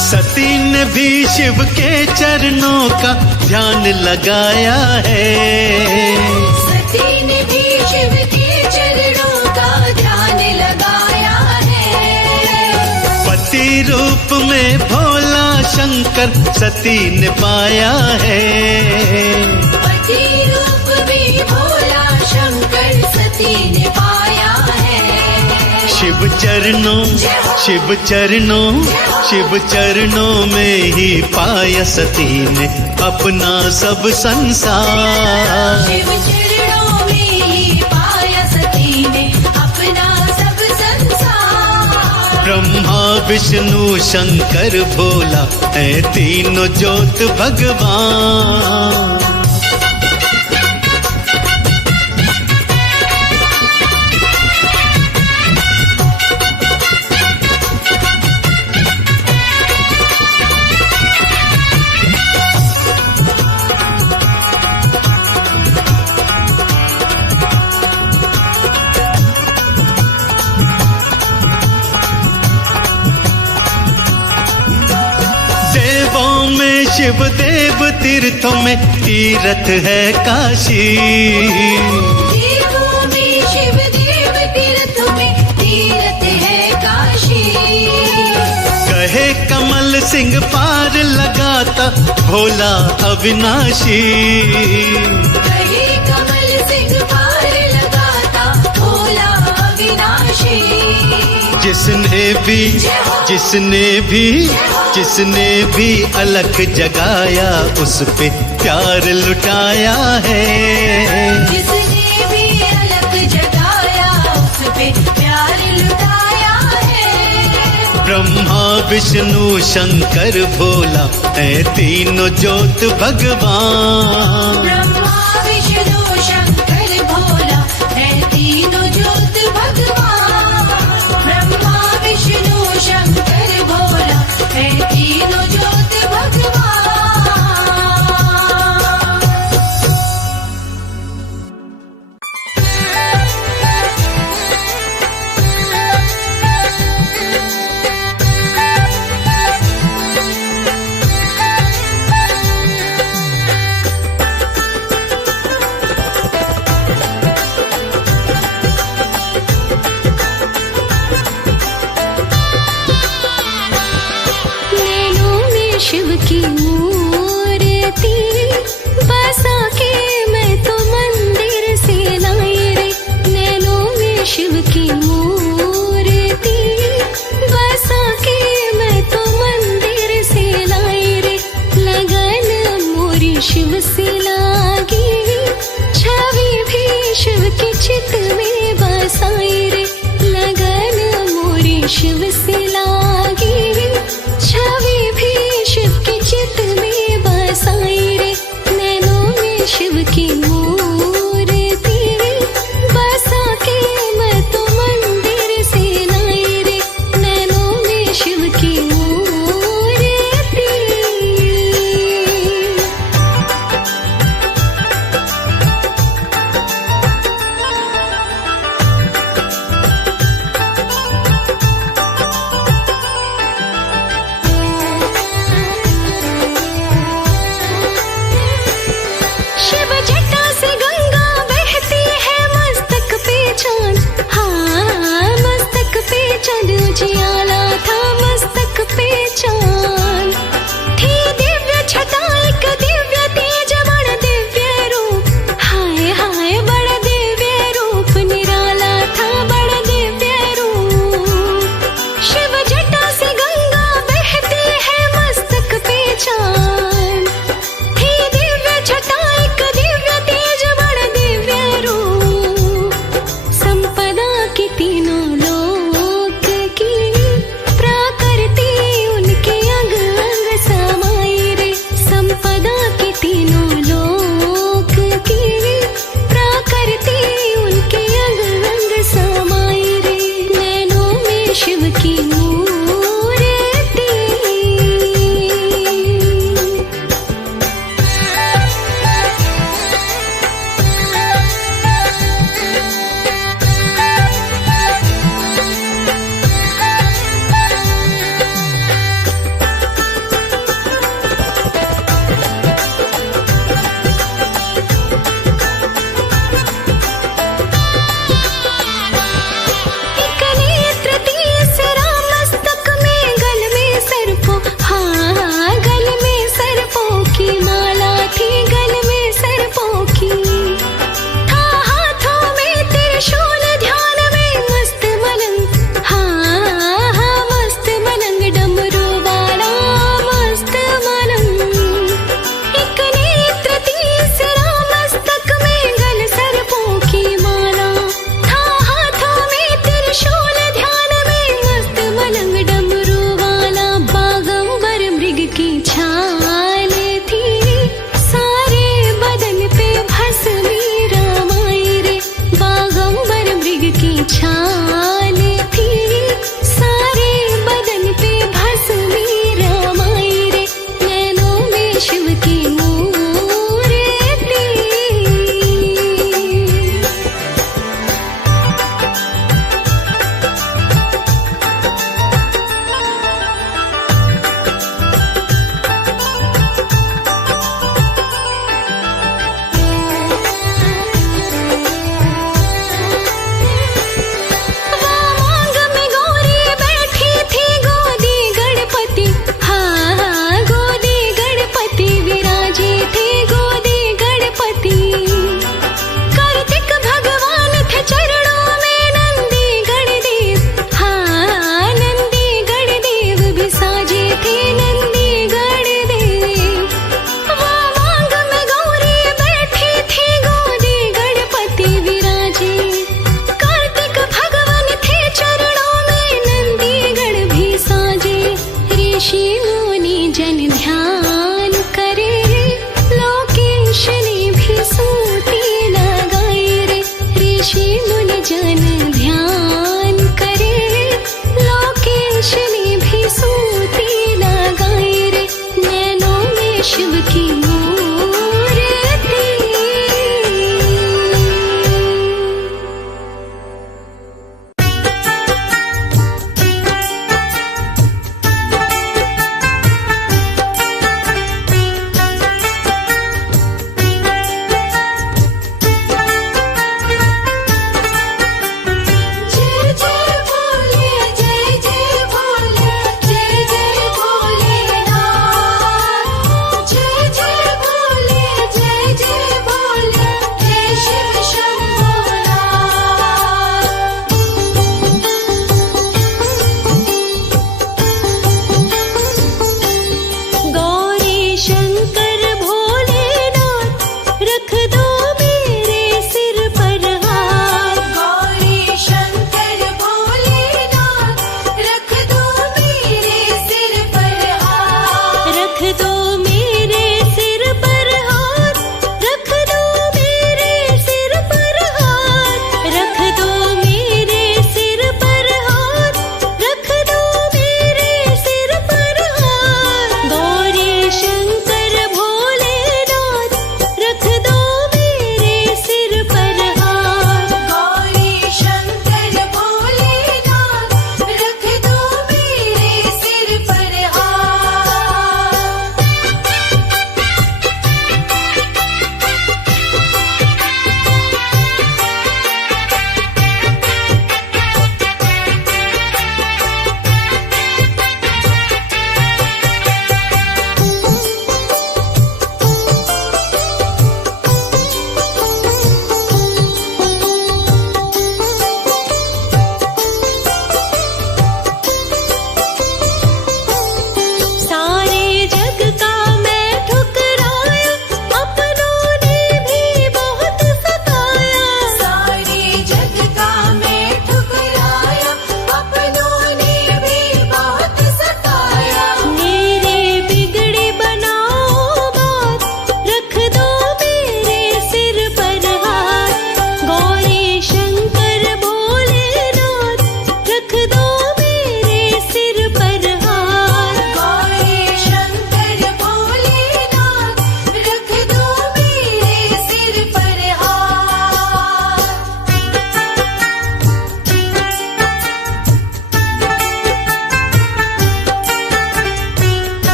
सती ने भी शिव के चरणों का ध्यान लगाया है। सती ने भी शिव के चरणों का ध्यान लगाया है। पति रूप में भोला शंकर सती ने पाया है। पति रूप में भोला शंकर सती ने पाया है। शिव चरणों में ही पाया सती ने अपना सब संसार। शिव चरणों में ही पाया सती ने अपना सब संसार। ब्रह्मा विष्णु शंकर भोला है तीनों ज्योत भगवान। शिव देव तीर्थों में तीर्थ है काशी। देवभूमि शिव देव तीर्थों में तीर्थ है काशी। कहे कमल सिंह पार लगाता भोला अविनाशी। कहे कमल सिंह पार लगाता भोला अविनाशी। जिसने भी अलख जगाया उस पे प्यार लुटाया है। जिसने भी अलख जगाया उस पे प्यार लुटाया है। ब्रह्मा विष्णु शंकर भोला है तीनों ज्योत भगवान। ब्रह्मा विष्णु शंकर भोला है तीनों ज्योत भगवान। ब्रह्मा विष्णु शंकर भोला है तीनों ज्योत भगवान। नैनों में शिव की मूर्ति बसा के मैं तो मंदिर से लाई रे। नैनों में शिव की मूर्ति बसा के मैं तो मंदिर से लाई रे। लगन मोरी शिव से लागी छवि भी शिव के चित में बसाई रे। लगन मोरी शिव से लागी छवि भी शिव के चित में बसाई रे। नैनों में शिव की मूर्ति बसा के मैं तो मंदिर से लाई रे। नैनों में शिव की मूर्ति। की मूर्ति। जय जय भोले, जय जय भोले, जय जय भोलेनाथ। जय जय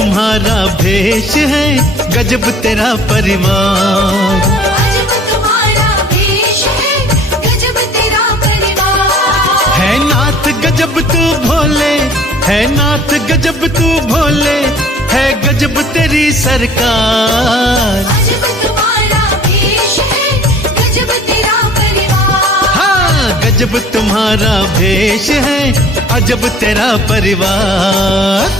तुम्हारा भेष है, गजब तेरा परिवार। अजब तुम्हारा भेष है, गजब तेरा परिवार। है नाथ गजब तू भोले, है नाथ गजब तू भोले, है गजब तेरी सरकार। अजब तुम्हारा भेष है, गजब तेरा परिवार। हाँ, गजब तुम्हारा भेष है, अजब तेरा परिवार।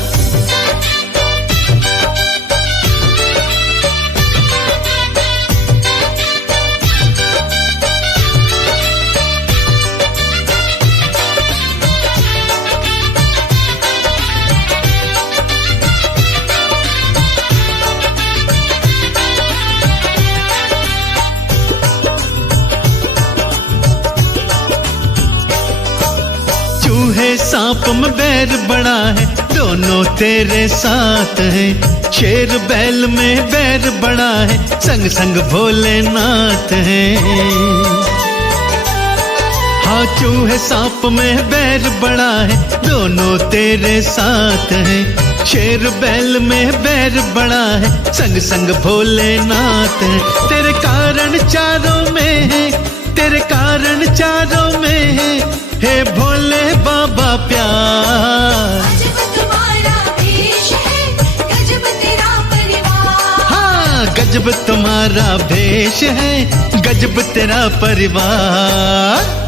चूहे सांप में बैर बड़ा है, दोनों तेरे साथ हैं। शेर बैल में बैर बड़ा है, संग संग भोलेनाथ हैं। हाँ, चूहे सांप में बैर बड़ा है, दोनों तेरे साथ हैं। शेर बैल में बैर बड़ा है, संग संग भोलेनाथ हैं। तेरे कारण चारों में है, तेरे कारण चारों में है, हे भोले बाबा प्यार। अजब तुम्हारा भेष है, गजब तेरा परिवार। हाँ, गजब तुम्हारा भेष है, गजब तेरा परिवार।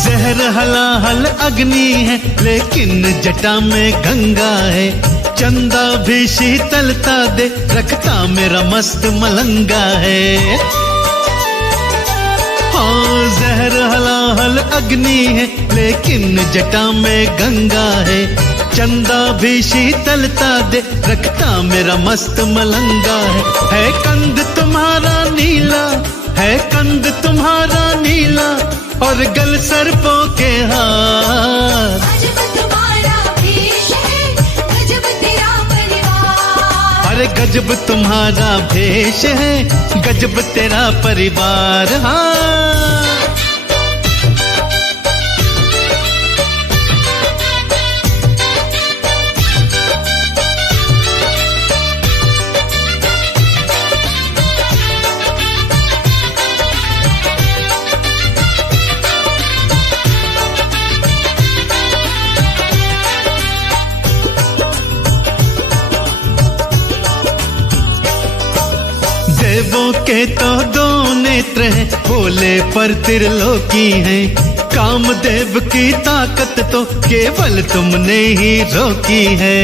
जहर हलाहल अग्नि है, लेकिन जटा में गंगा है। चंदा भी शीतलता दे, रखता मेरा मस्त मलंगा है। हाँ, जहर हलाहल अग्नि है, लेकिन जटा में गंगा है। चंदा भी शीतलता दे, रखता मेरा मस्त मलंगा है कंद तुम्हारा नीला, है कंद तुम्हारा नीला, और गल सर्पों के हार। अजब तुम्हारा भेष है, गजब तेरा परिवार। अरे गजब तुम्हारा भेष है, गजब तेरा परिवार। हाँ, देवों के तो दो नेत्र हैं, भोले पर त्रिलोकी हैं। कामदेव की ताकत तो केवल तुमने ही रोकी है।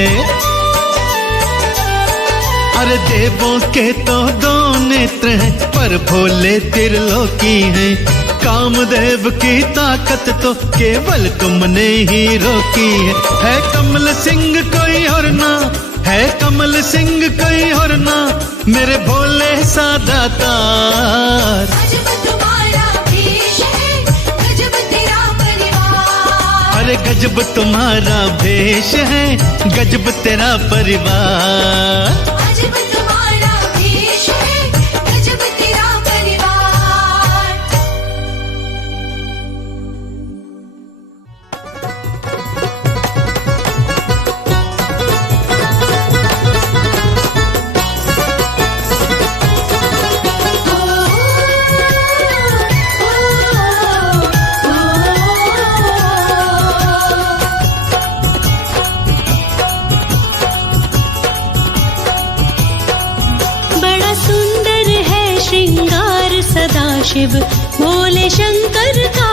अरे देवों के तो दो नेत्र हैं, पर भोले त्रिलोकी हैं। कामदेव की ताकत तो केवल तुमने ही रोकी है कमल सिंह कोई और ना, है कमल सिंह कोई और ना, मेरे भोले सादा तार। अजब तुम्हारा भेष है, गजब तेरा परिवार। अरे गजब तुम्हारा भेष है, गजब तेरा परिवार। अजब तुम्हारा भेष है, गजब तेरा परिवार। शिव भोले शंकर का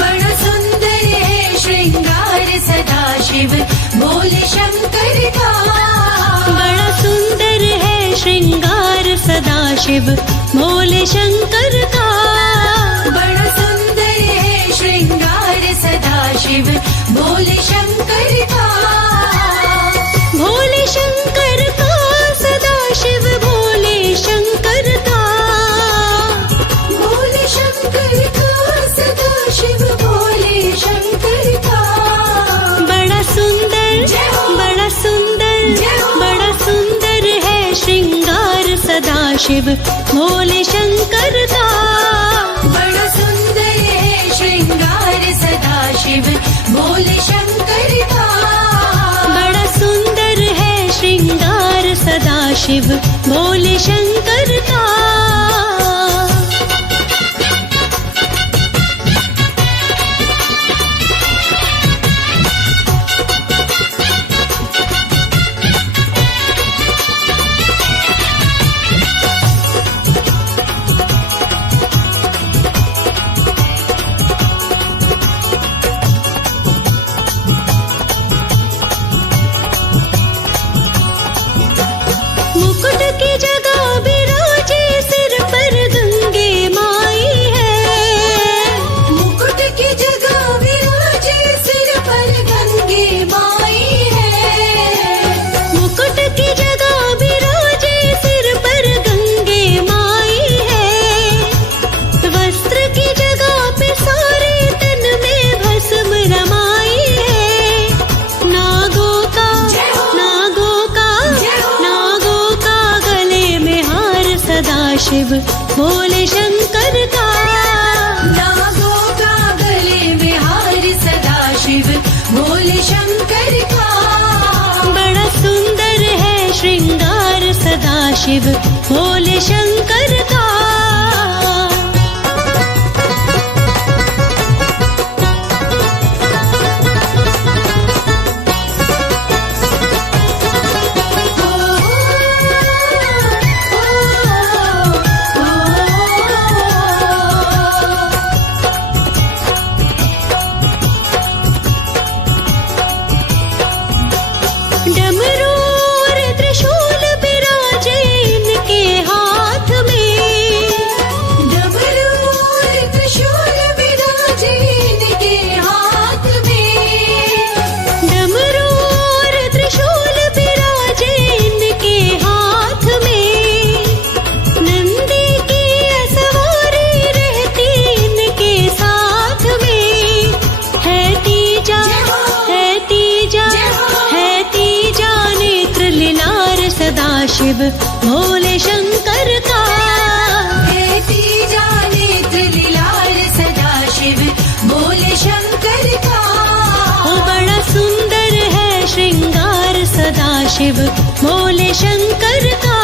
बड़ा सुंदर है श्रृंगार सदा शिव भोले शंकर का। बड़ा सुंदर है श्रृंगार सदा शिव भोले शंकर का। बड़ा सुंदर है श्रृंगार सदा शिव भोले शंकर का। भोले शंकर का सदा शिव भोले शंकर का। शिव भोले शंकर का। बड़ा सुंदर है श्रृंगार सदा शिव भोले शंकर का। बड़ा सुंदर है श्रृंगार सदा शिव भोले शंकर का। मुकुट की जगह बिराजे सिर पर गंगे माई है। मुकुट की जगह विराजे सिर पर गंगे माई है। मुकुट की जगह बिराजे सिर पर गंगे माई है। वस्त्र की जगह पे सारे तन में भस्म रमाई है। नागों का गले में हार सदा शिव भोले शंकर का। नागों का गले में हार सदा शिव भोले शंकर का। बड़ा सुंदर है श्रृंगार सदा शिव भोले शंकर का। डमरू और त्रिशूल बिराजे इनके हाथ में। डमरू और त्रिशूल बिराजे इनके हाथ में। डमरू और त्रिशूल बिराजे इनके हाथ में। नंदी की असवारी रहती इनके साथ में। है तीजा नेत्र लीलार सदा शिव भोले शंकर का। है तीजा नेत्र लीलार सदा शिव भोले शंकर का। ओ बड़ा सुंदर है श्रृंगार सदा शिव भोले शंकर का।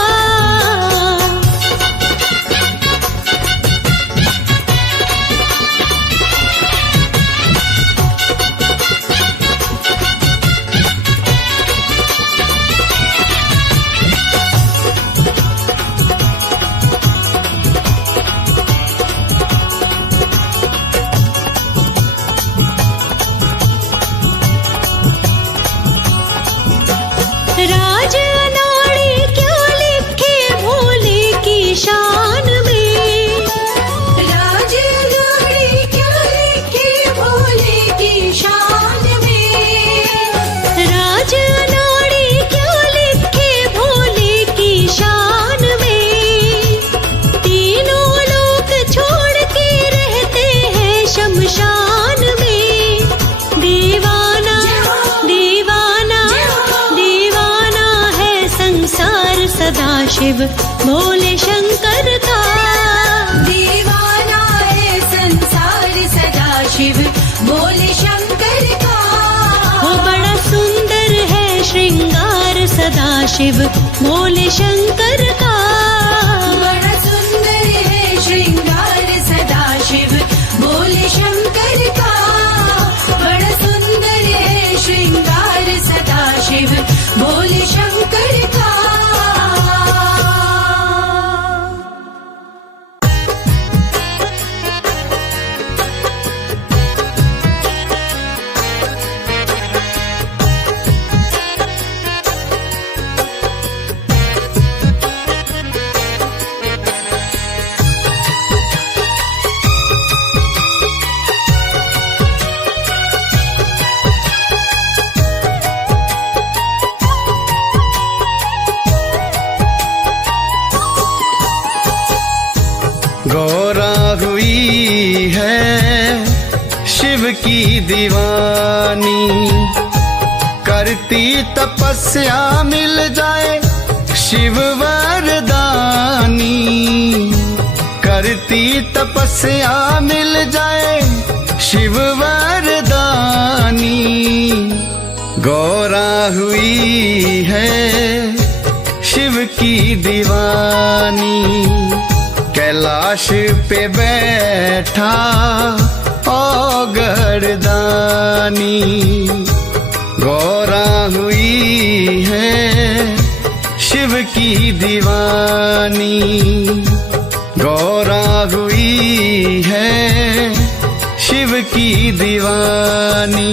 राज अनाड़ी क्या लिखे भोले की शान में। राज अनाड़ी क्या लिखे भोले की शान में। राज अनाड़ी क्या लिखे भोले की शान में। तीनों लोक छोड़ के रहते हैं शमशान में। दीवाना है संसार सदा शिव भोले शंकर का। दीवाना है संसार सदा शिव भोले शंकर का। वो बड़ा सुंदर है श्रृंगार सदा शिव भोले शंकर का। बड़ा सुंदर है श्रृंगार सदा शिव भोले शंकर का। बड़ा सुंदर है श्रृंगार सदा शिव भोले शंकर का। गौरा हुई है शिव की दीवानी, करती तपस्या मिल जाए शिव वरदानी। करती तपस्या मिल जाए शिव वरदानी। गौरा हुई है शिव की दीवानी, कैलाश पे बैठा ओ गर्दानी। गौरा हुई है शिव की दीवानी, गौरा हुई है शिव की दीवानी।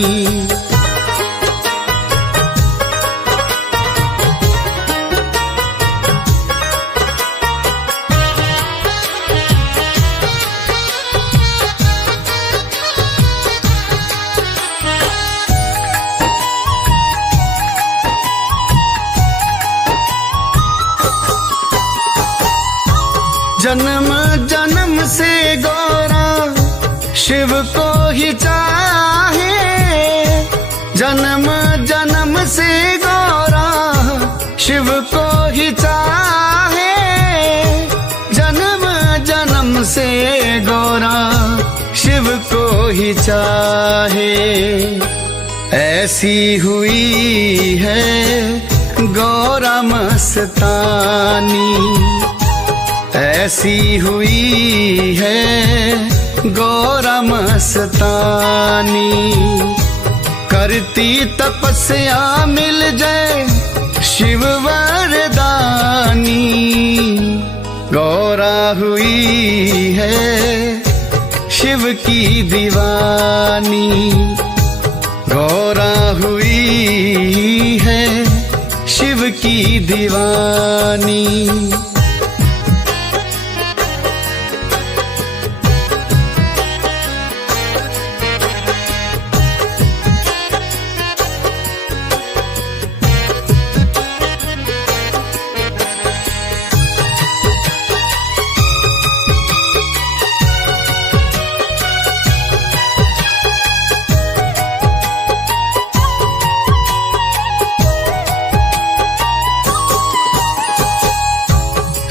जन्म जन्म से गौरा शिव को ही चाहे, जन्म जन्म से गौरा शिव को ही चाहे, जन्म जन्म से गौरा शिव को ही चाहे। ऐसी हुई है गौरा मस्तानी, ऐसी हुई है गौरा मस्तानी। करती तपस्या मिल जाए शिव वरदानी। गौरा हुई है शिव की दीवानी, गौरा हुई है शिव की दीवानी।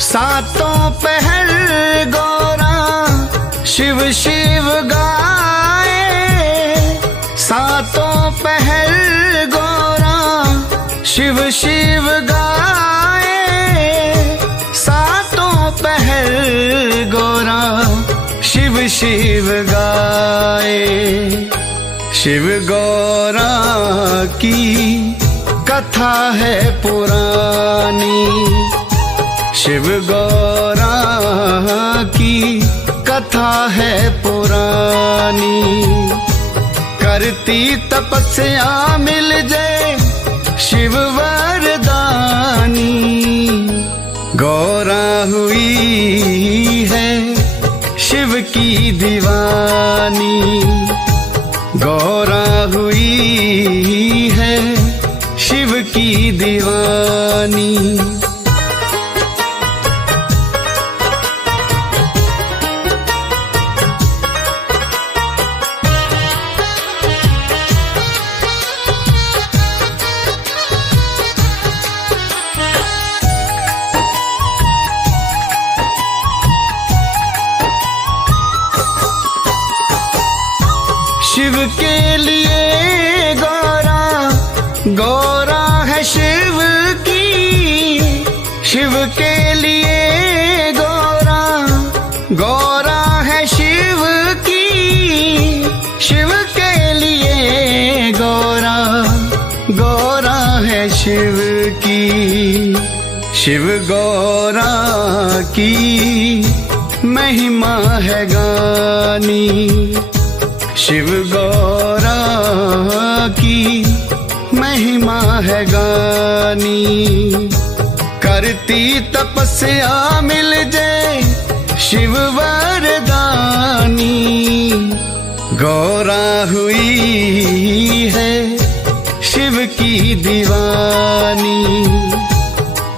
सातों पहर गौरा शिव शिव गाए, सातों पहर गौरा शिव शिव गाए, सातों पहर गौरा शिव शिव गाए। शिव गौरा की कथा है पुरानी, शिव गौरा की कथा है पुरानी। करती तपस्या मिल जाए शिव वरदानी। गौरा हुई है शिव की दीवानी, गौरा हुई है शिव की दीवानी। शिव के लिए गौरा, गौरा है शिव की। शिव के लिए गौरा, गौरा है शिव की। शिव के लिए गौरा, गौरा है शिव की। शिव गौरा की महिमा है गानी, शिव गौरा की महिमा है गानी। करती तपस्या मिल जाए शिव वरदानी। गौरा हुई है शिव की दीवानी,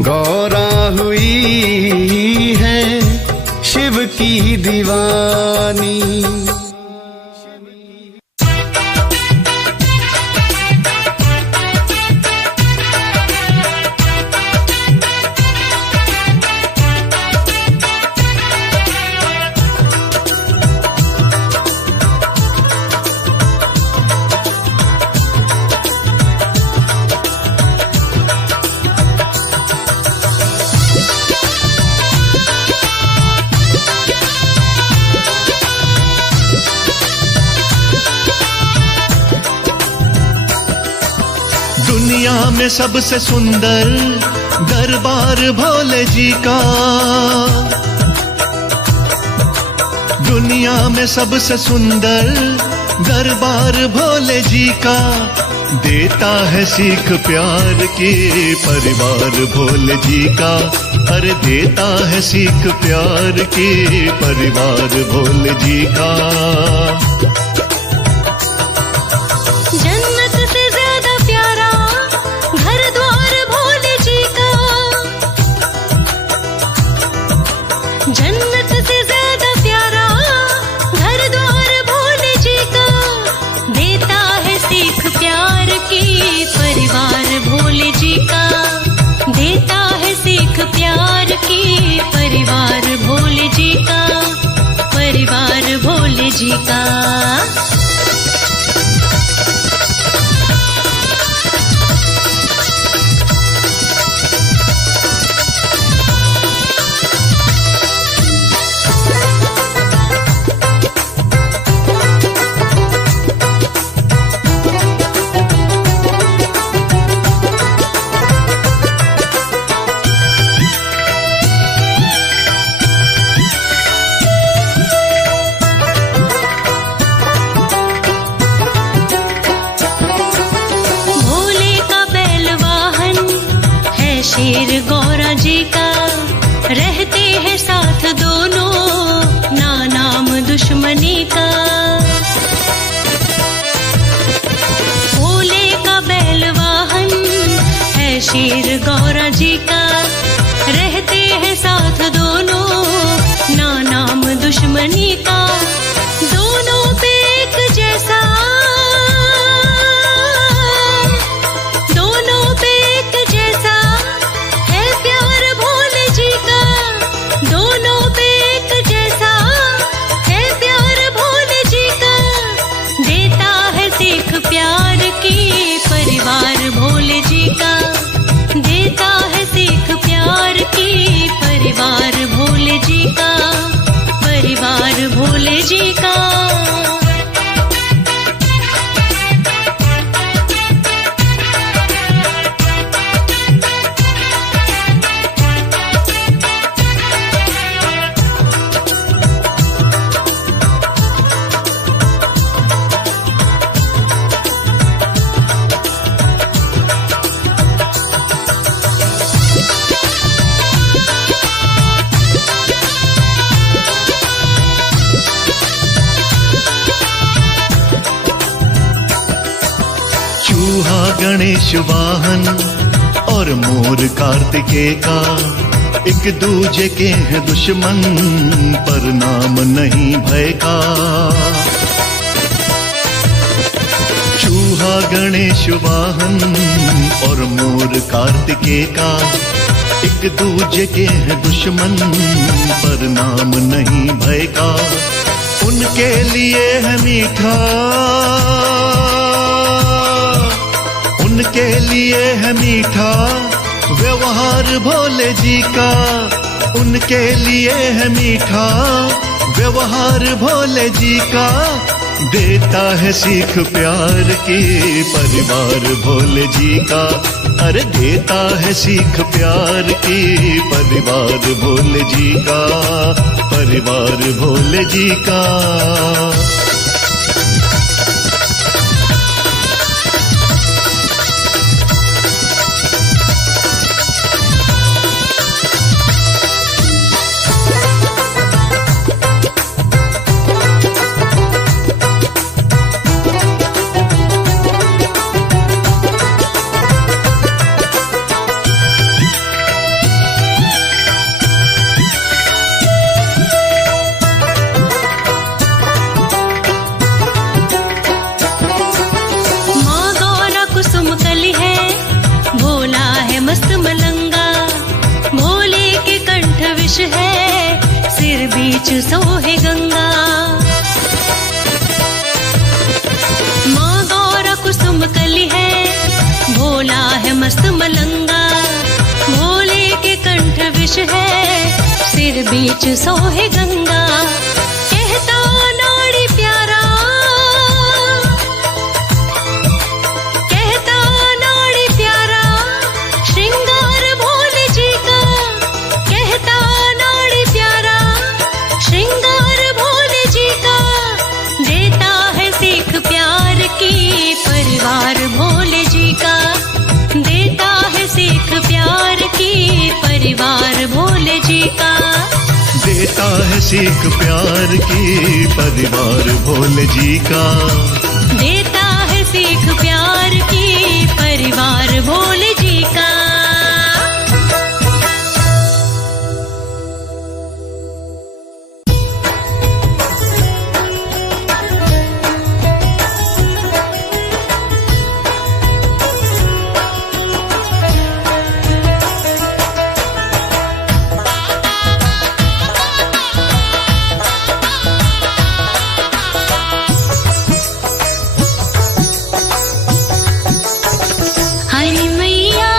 गौरा हुई है शिव की दीवानी। दुनिया में सबसे सुंदर दरबार भोले जी का, दुनिया में सबसे सुंदर दरबार भोले जी का, देता है सीख प्यार की परिवार भोले जी का, अरे देता है सीख प्यार की परिवार भोले जी का। जन्नत से ज्यादा प्यारा घर द्वार भोले जी का, जन्नत से ज्यादा प्यारा घर द्वार भोले जी का, देता है सीख प्यार की परिवार भोले जी का, देता है सीख प्यार की परिवार भोले जी का, परिवार भोले जी का। शेर गौरा जी का, रहते हैं साथ दोनों ना नाम दुश्मनी का। भोले का बैल वाहन है शेर गौरा जी का, रहते हैं साथ दोनों ना नाम दुश्मनी का। दोनों पे एक जैसा, दोनों पे एक जैसा है प्यार भोले जी का, दोनों पे एक जैसा है प्यार भोले जी का, देता है सीख प्यार की परिवार भोले जी का, देता है सीख प्यार की परिवार भोले जी का, परिवार भोले जी का। चूहा गणेश वाहन और मोर कार्तिकेय का, एक दूजे के हैं दुश्मन पर नाम नहीं भय का। चूहा गणेश वाहन और मोर कार्तिकेय का, एक दूजे के हैं दुश्मन पर नाम नहीं भय का। उनके लिए है मीठा, उनके लिए है मीठा व्यवहार भोले जी का, उनके लिए है मीठा व्यवहार भोले जी का, देता है सीख प्यार की परिवार भोले जी का, अरे देता है सीख प्यार की परिवार भोले जी का, परिवार भोले जी का। है सिर बीच सोहे गंगा। माँ गौरा कुसुम कली है, भोला है मस्त मलंगा। भोले के कंठ विष है, सिर बीच सोहे गंगा। कहता नाड़ी प्यारा, कहता नाड़ी प्यारा, देता है सीख प्यार की परिवार भोले जी का। देता है सीख प्यार की परिवार भोले जी का। हरि मैया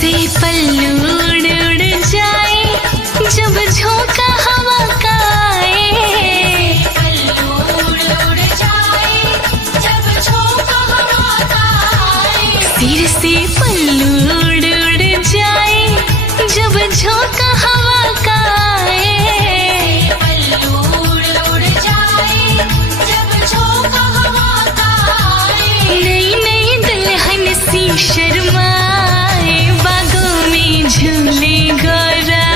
से पल्लू उड़ उड़ जाए जब झोंका हवा का आए। पल्लू उड़ उड़ जाए जब झोंका हवा का आए। सिर से पल्लू उड़ उड़ जाए जब झोंका हवा का आए। पल्लू उड़ उड़ जाए जब झोंका हवा का आए। नई नई दुल्हन सी शर्माए बागों में झूले गौरा।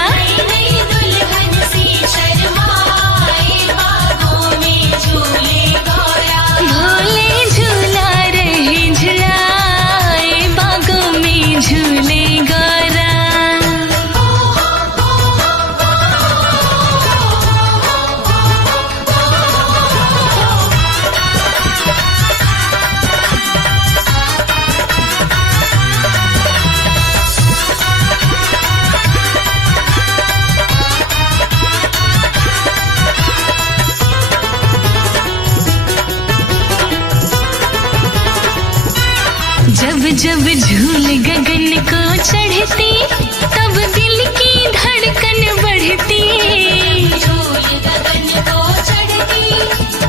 नई दुल्हन सी शर्माए बागों में झूले गौरा। भोले झूला रहे झुलाए बागों में झूले गौरा। जब जब झूल गगन को चढ़ती तब दिल की धड़कन बढ़ती। झूल गगन को चढ़ती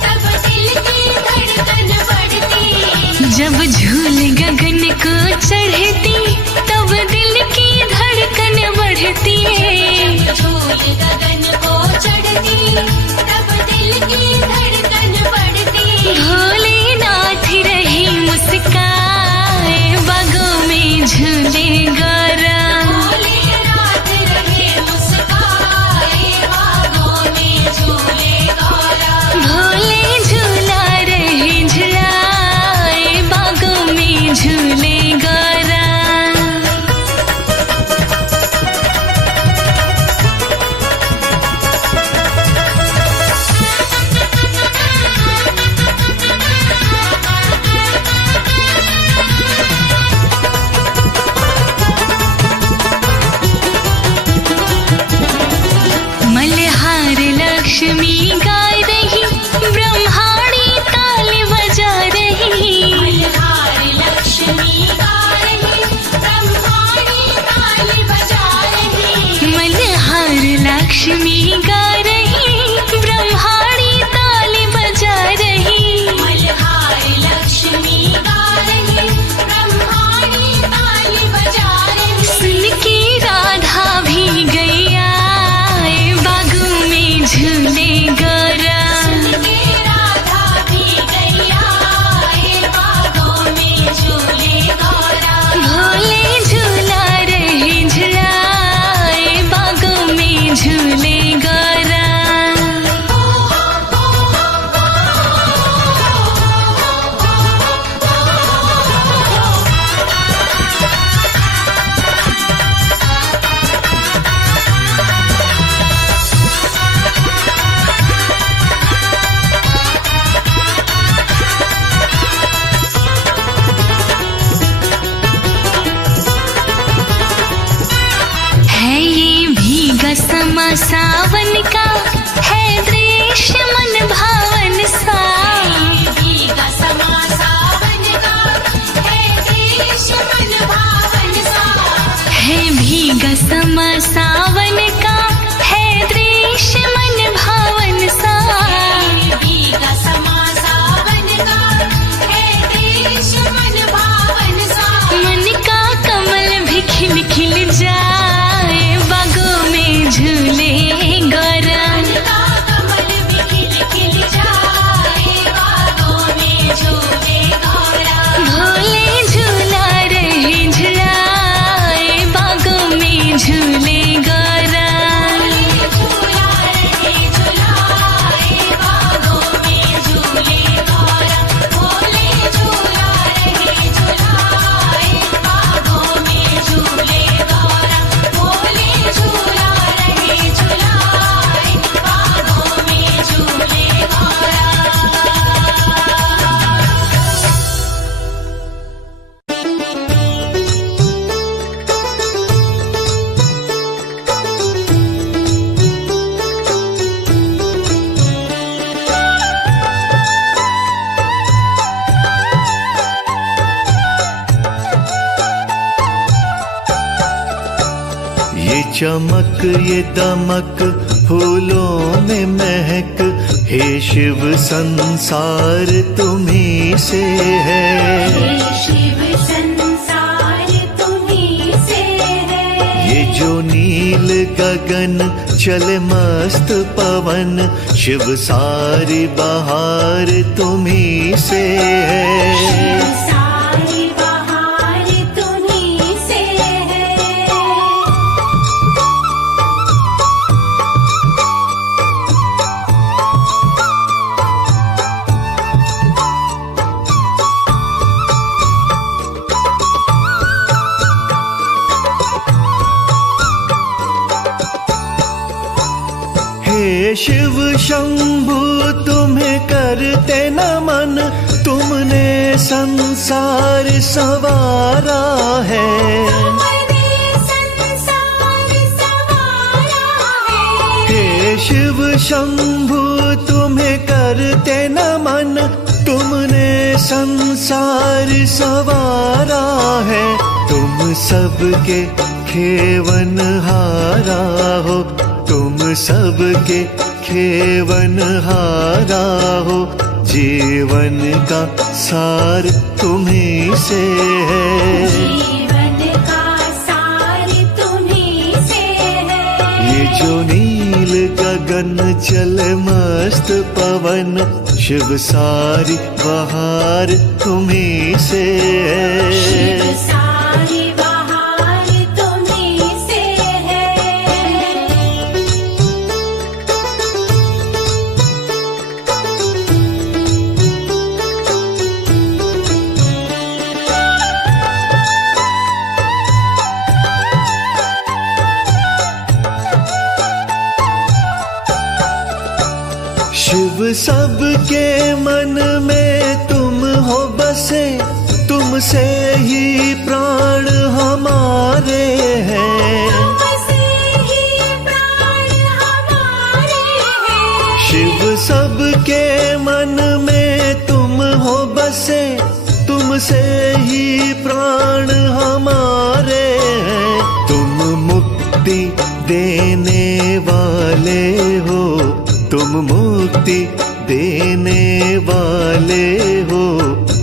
तब दिल की धड़कन बढ़ती। जब झूल गगन को चढ़ती तब दिल की धड़कन बढ़ती। झूल गगन को चढ़ती तब दिल की धड़कन बढ़ती। भोलेनाथ रही मुस्काए बागों में झूले गौरा। भोलेनाथ रहे मुस्काए बागों में झूले गौरा। भोले झूला रहे झुलाए बागों में झूले गौरा। मल्हार लक्ष्मी गा रही ब्रह्माणी ताल बजा रही। मल्हार लक्ष्मी गा रही ब्रह्माणी ताल बजा रही। मल्हार लक्ष्मी गा रही ब्रह्माणी ताल बजा रही। मल्हार लक्ष्मी गा रही ब्रह्माणी ताल बजा रही। सुन के राधा भी गई आए बागों में झूले गौरा। के राधा भी गैया आए बागों में झूले गौरा। भोले झूला रहे झुलाए बागों में झूले गौरा। है ये भीगा समा सावन का है दृश्य मन भावन सा। भीगा समा सावन का है दृश्य मन भावन सा। है भीगा समा सावन का है दृश्य मन भावन सा। भीगा समा सावन का है दृश्य मन भावन सा। मन का कमल भी खिल खिल जाए बागों में झूले गौरा। का कमल भी खिल खिल जाए बागों में झूले गौरा। भोले झूला रहे झुलाए बागों में झूले गौरा। ये चमक ये दमक फूलों में महक, हे शिव संसार तुम्ही से है। हे शिव संसार तुम्ही से है। ये जो नील गगन चले मस्त पवन, शिव सारी बहार तुम्ही से है। सारी बहार तुम्ही से है। हे शिव शंभु तुम्हें करते नमन, तुमने संसार संवारा है। तुमने संसार संवारा है। हे शिव शंभु तुम्हें करते नमन, तुमने संसार संवारा है। तुम सबके खेवन हारा हो, तुम सबके खेवन हारा हो। जीवन का सार तुम्ही से है। जीवन का सार तुम्ही से है। ये जो नील गगन चले मस्त पवन, शिव सारी बहार तुम्ही से शिव है। सारी बहार तुम्ही से है। शिव सबके मन में तुम हो बसे, तुमसे ही प्राण हमारे हैं। तुमसे ही प्राण हमारे हैं। शिव सबके मन में तुम हो बसे, तुमसे ही प्राण हमारे हैं। तुम मुक्ति देने वाले हो, तुम मुक्ति देने वाले हो।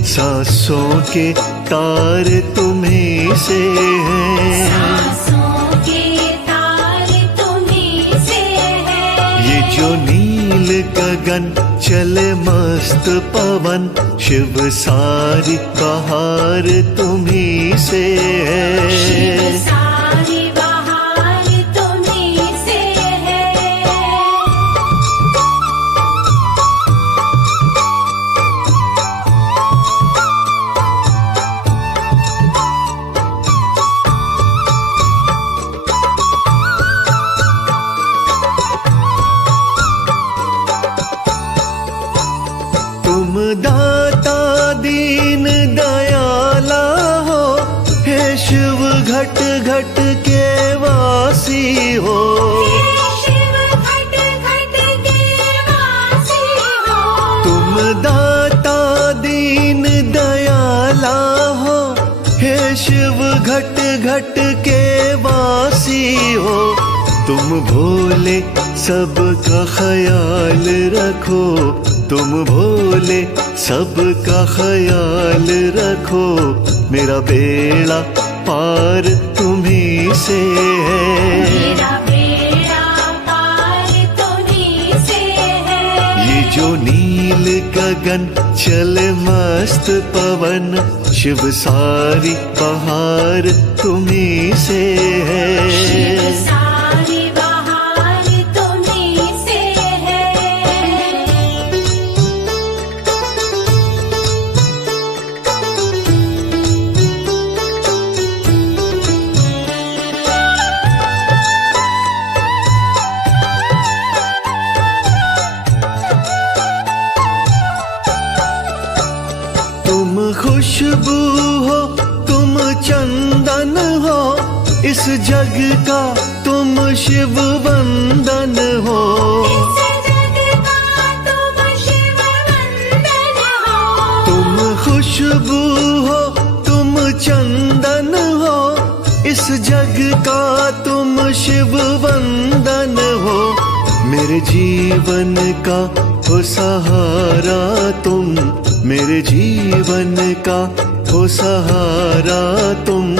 सांसों के तार तुम्ही से हैं। सांसों के तार तुम्ही से है। ये जो नील गगन चले मस्त पवन, शिव सारी बहार तुम्ही से शिव है। सारी बहार तुम्ही से है। तुम दाता दीन दयाला हो, हे शिव घट घट के वासी हो। शिव घट घट के वासी हो। तुम दाता दीन दयाला हो, हे शिव घट घट के वासी हो। तुम भोले सबका ख्याल रखो, तुम भोले सबका ख्याल रखो। मेरा बेड़ा पार तुम्ही से है। मेरा बेड़ा पार तुम्ही से है। ये जो नील गगन चले मस्त पवन, शिव सारी बहार तुम्ही से शिव है। सारी बहार तुम्ही से है। तुम खुशबू हो, तुम चंदन हो, इस जग का तुम शिव वंदन हो। इस जग का तुम शिव वंदन हो। तुम खुशबू हो, तुम चंदन हो, इस जग का तुम शिव वंदन हो, मेरे जीवन का हो सहारा तुम, मेरे जीवन का हो सहारा तुम।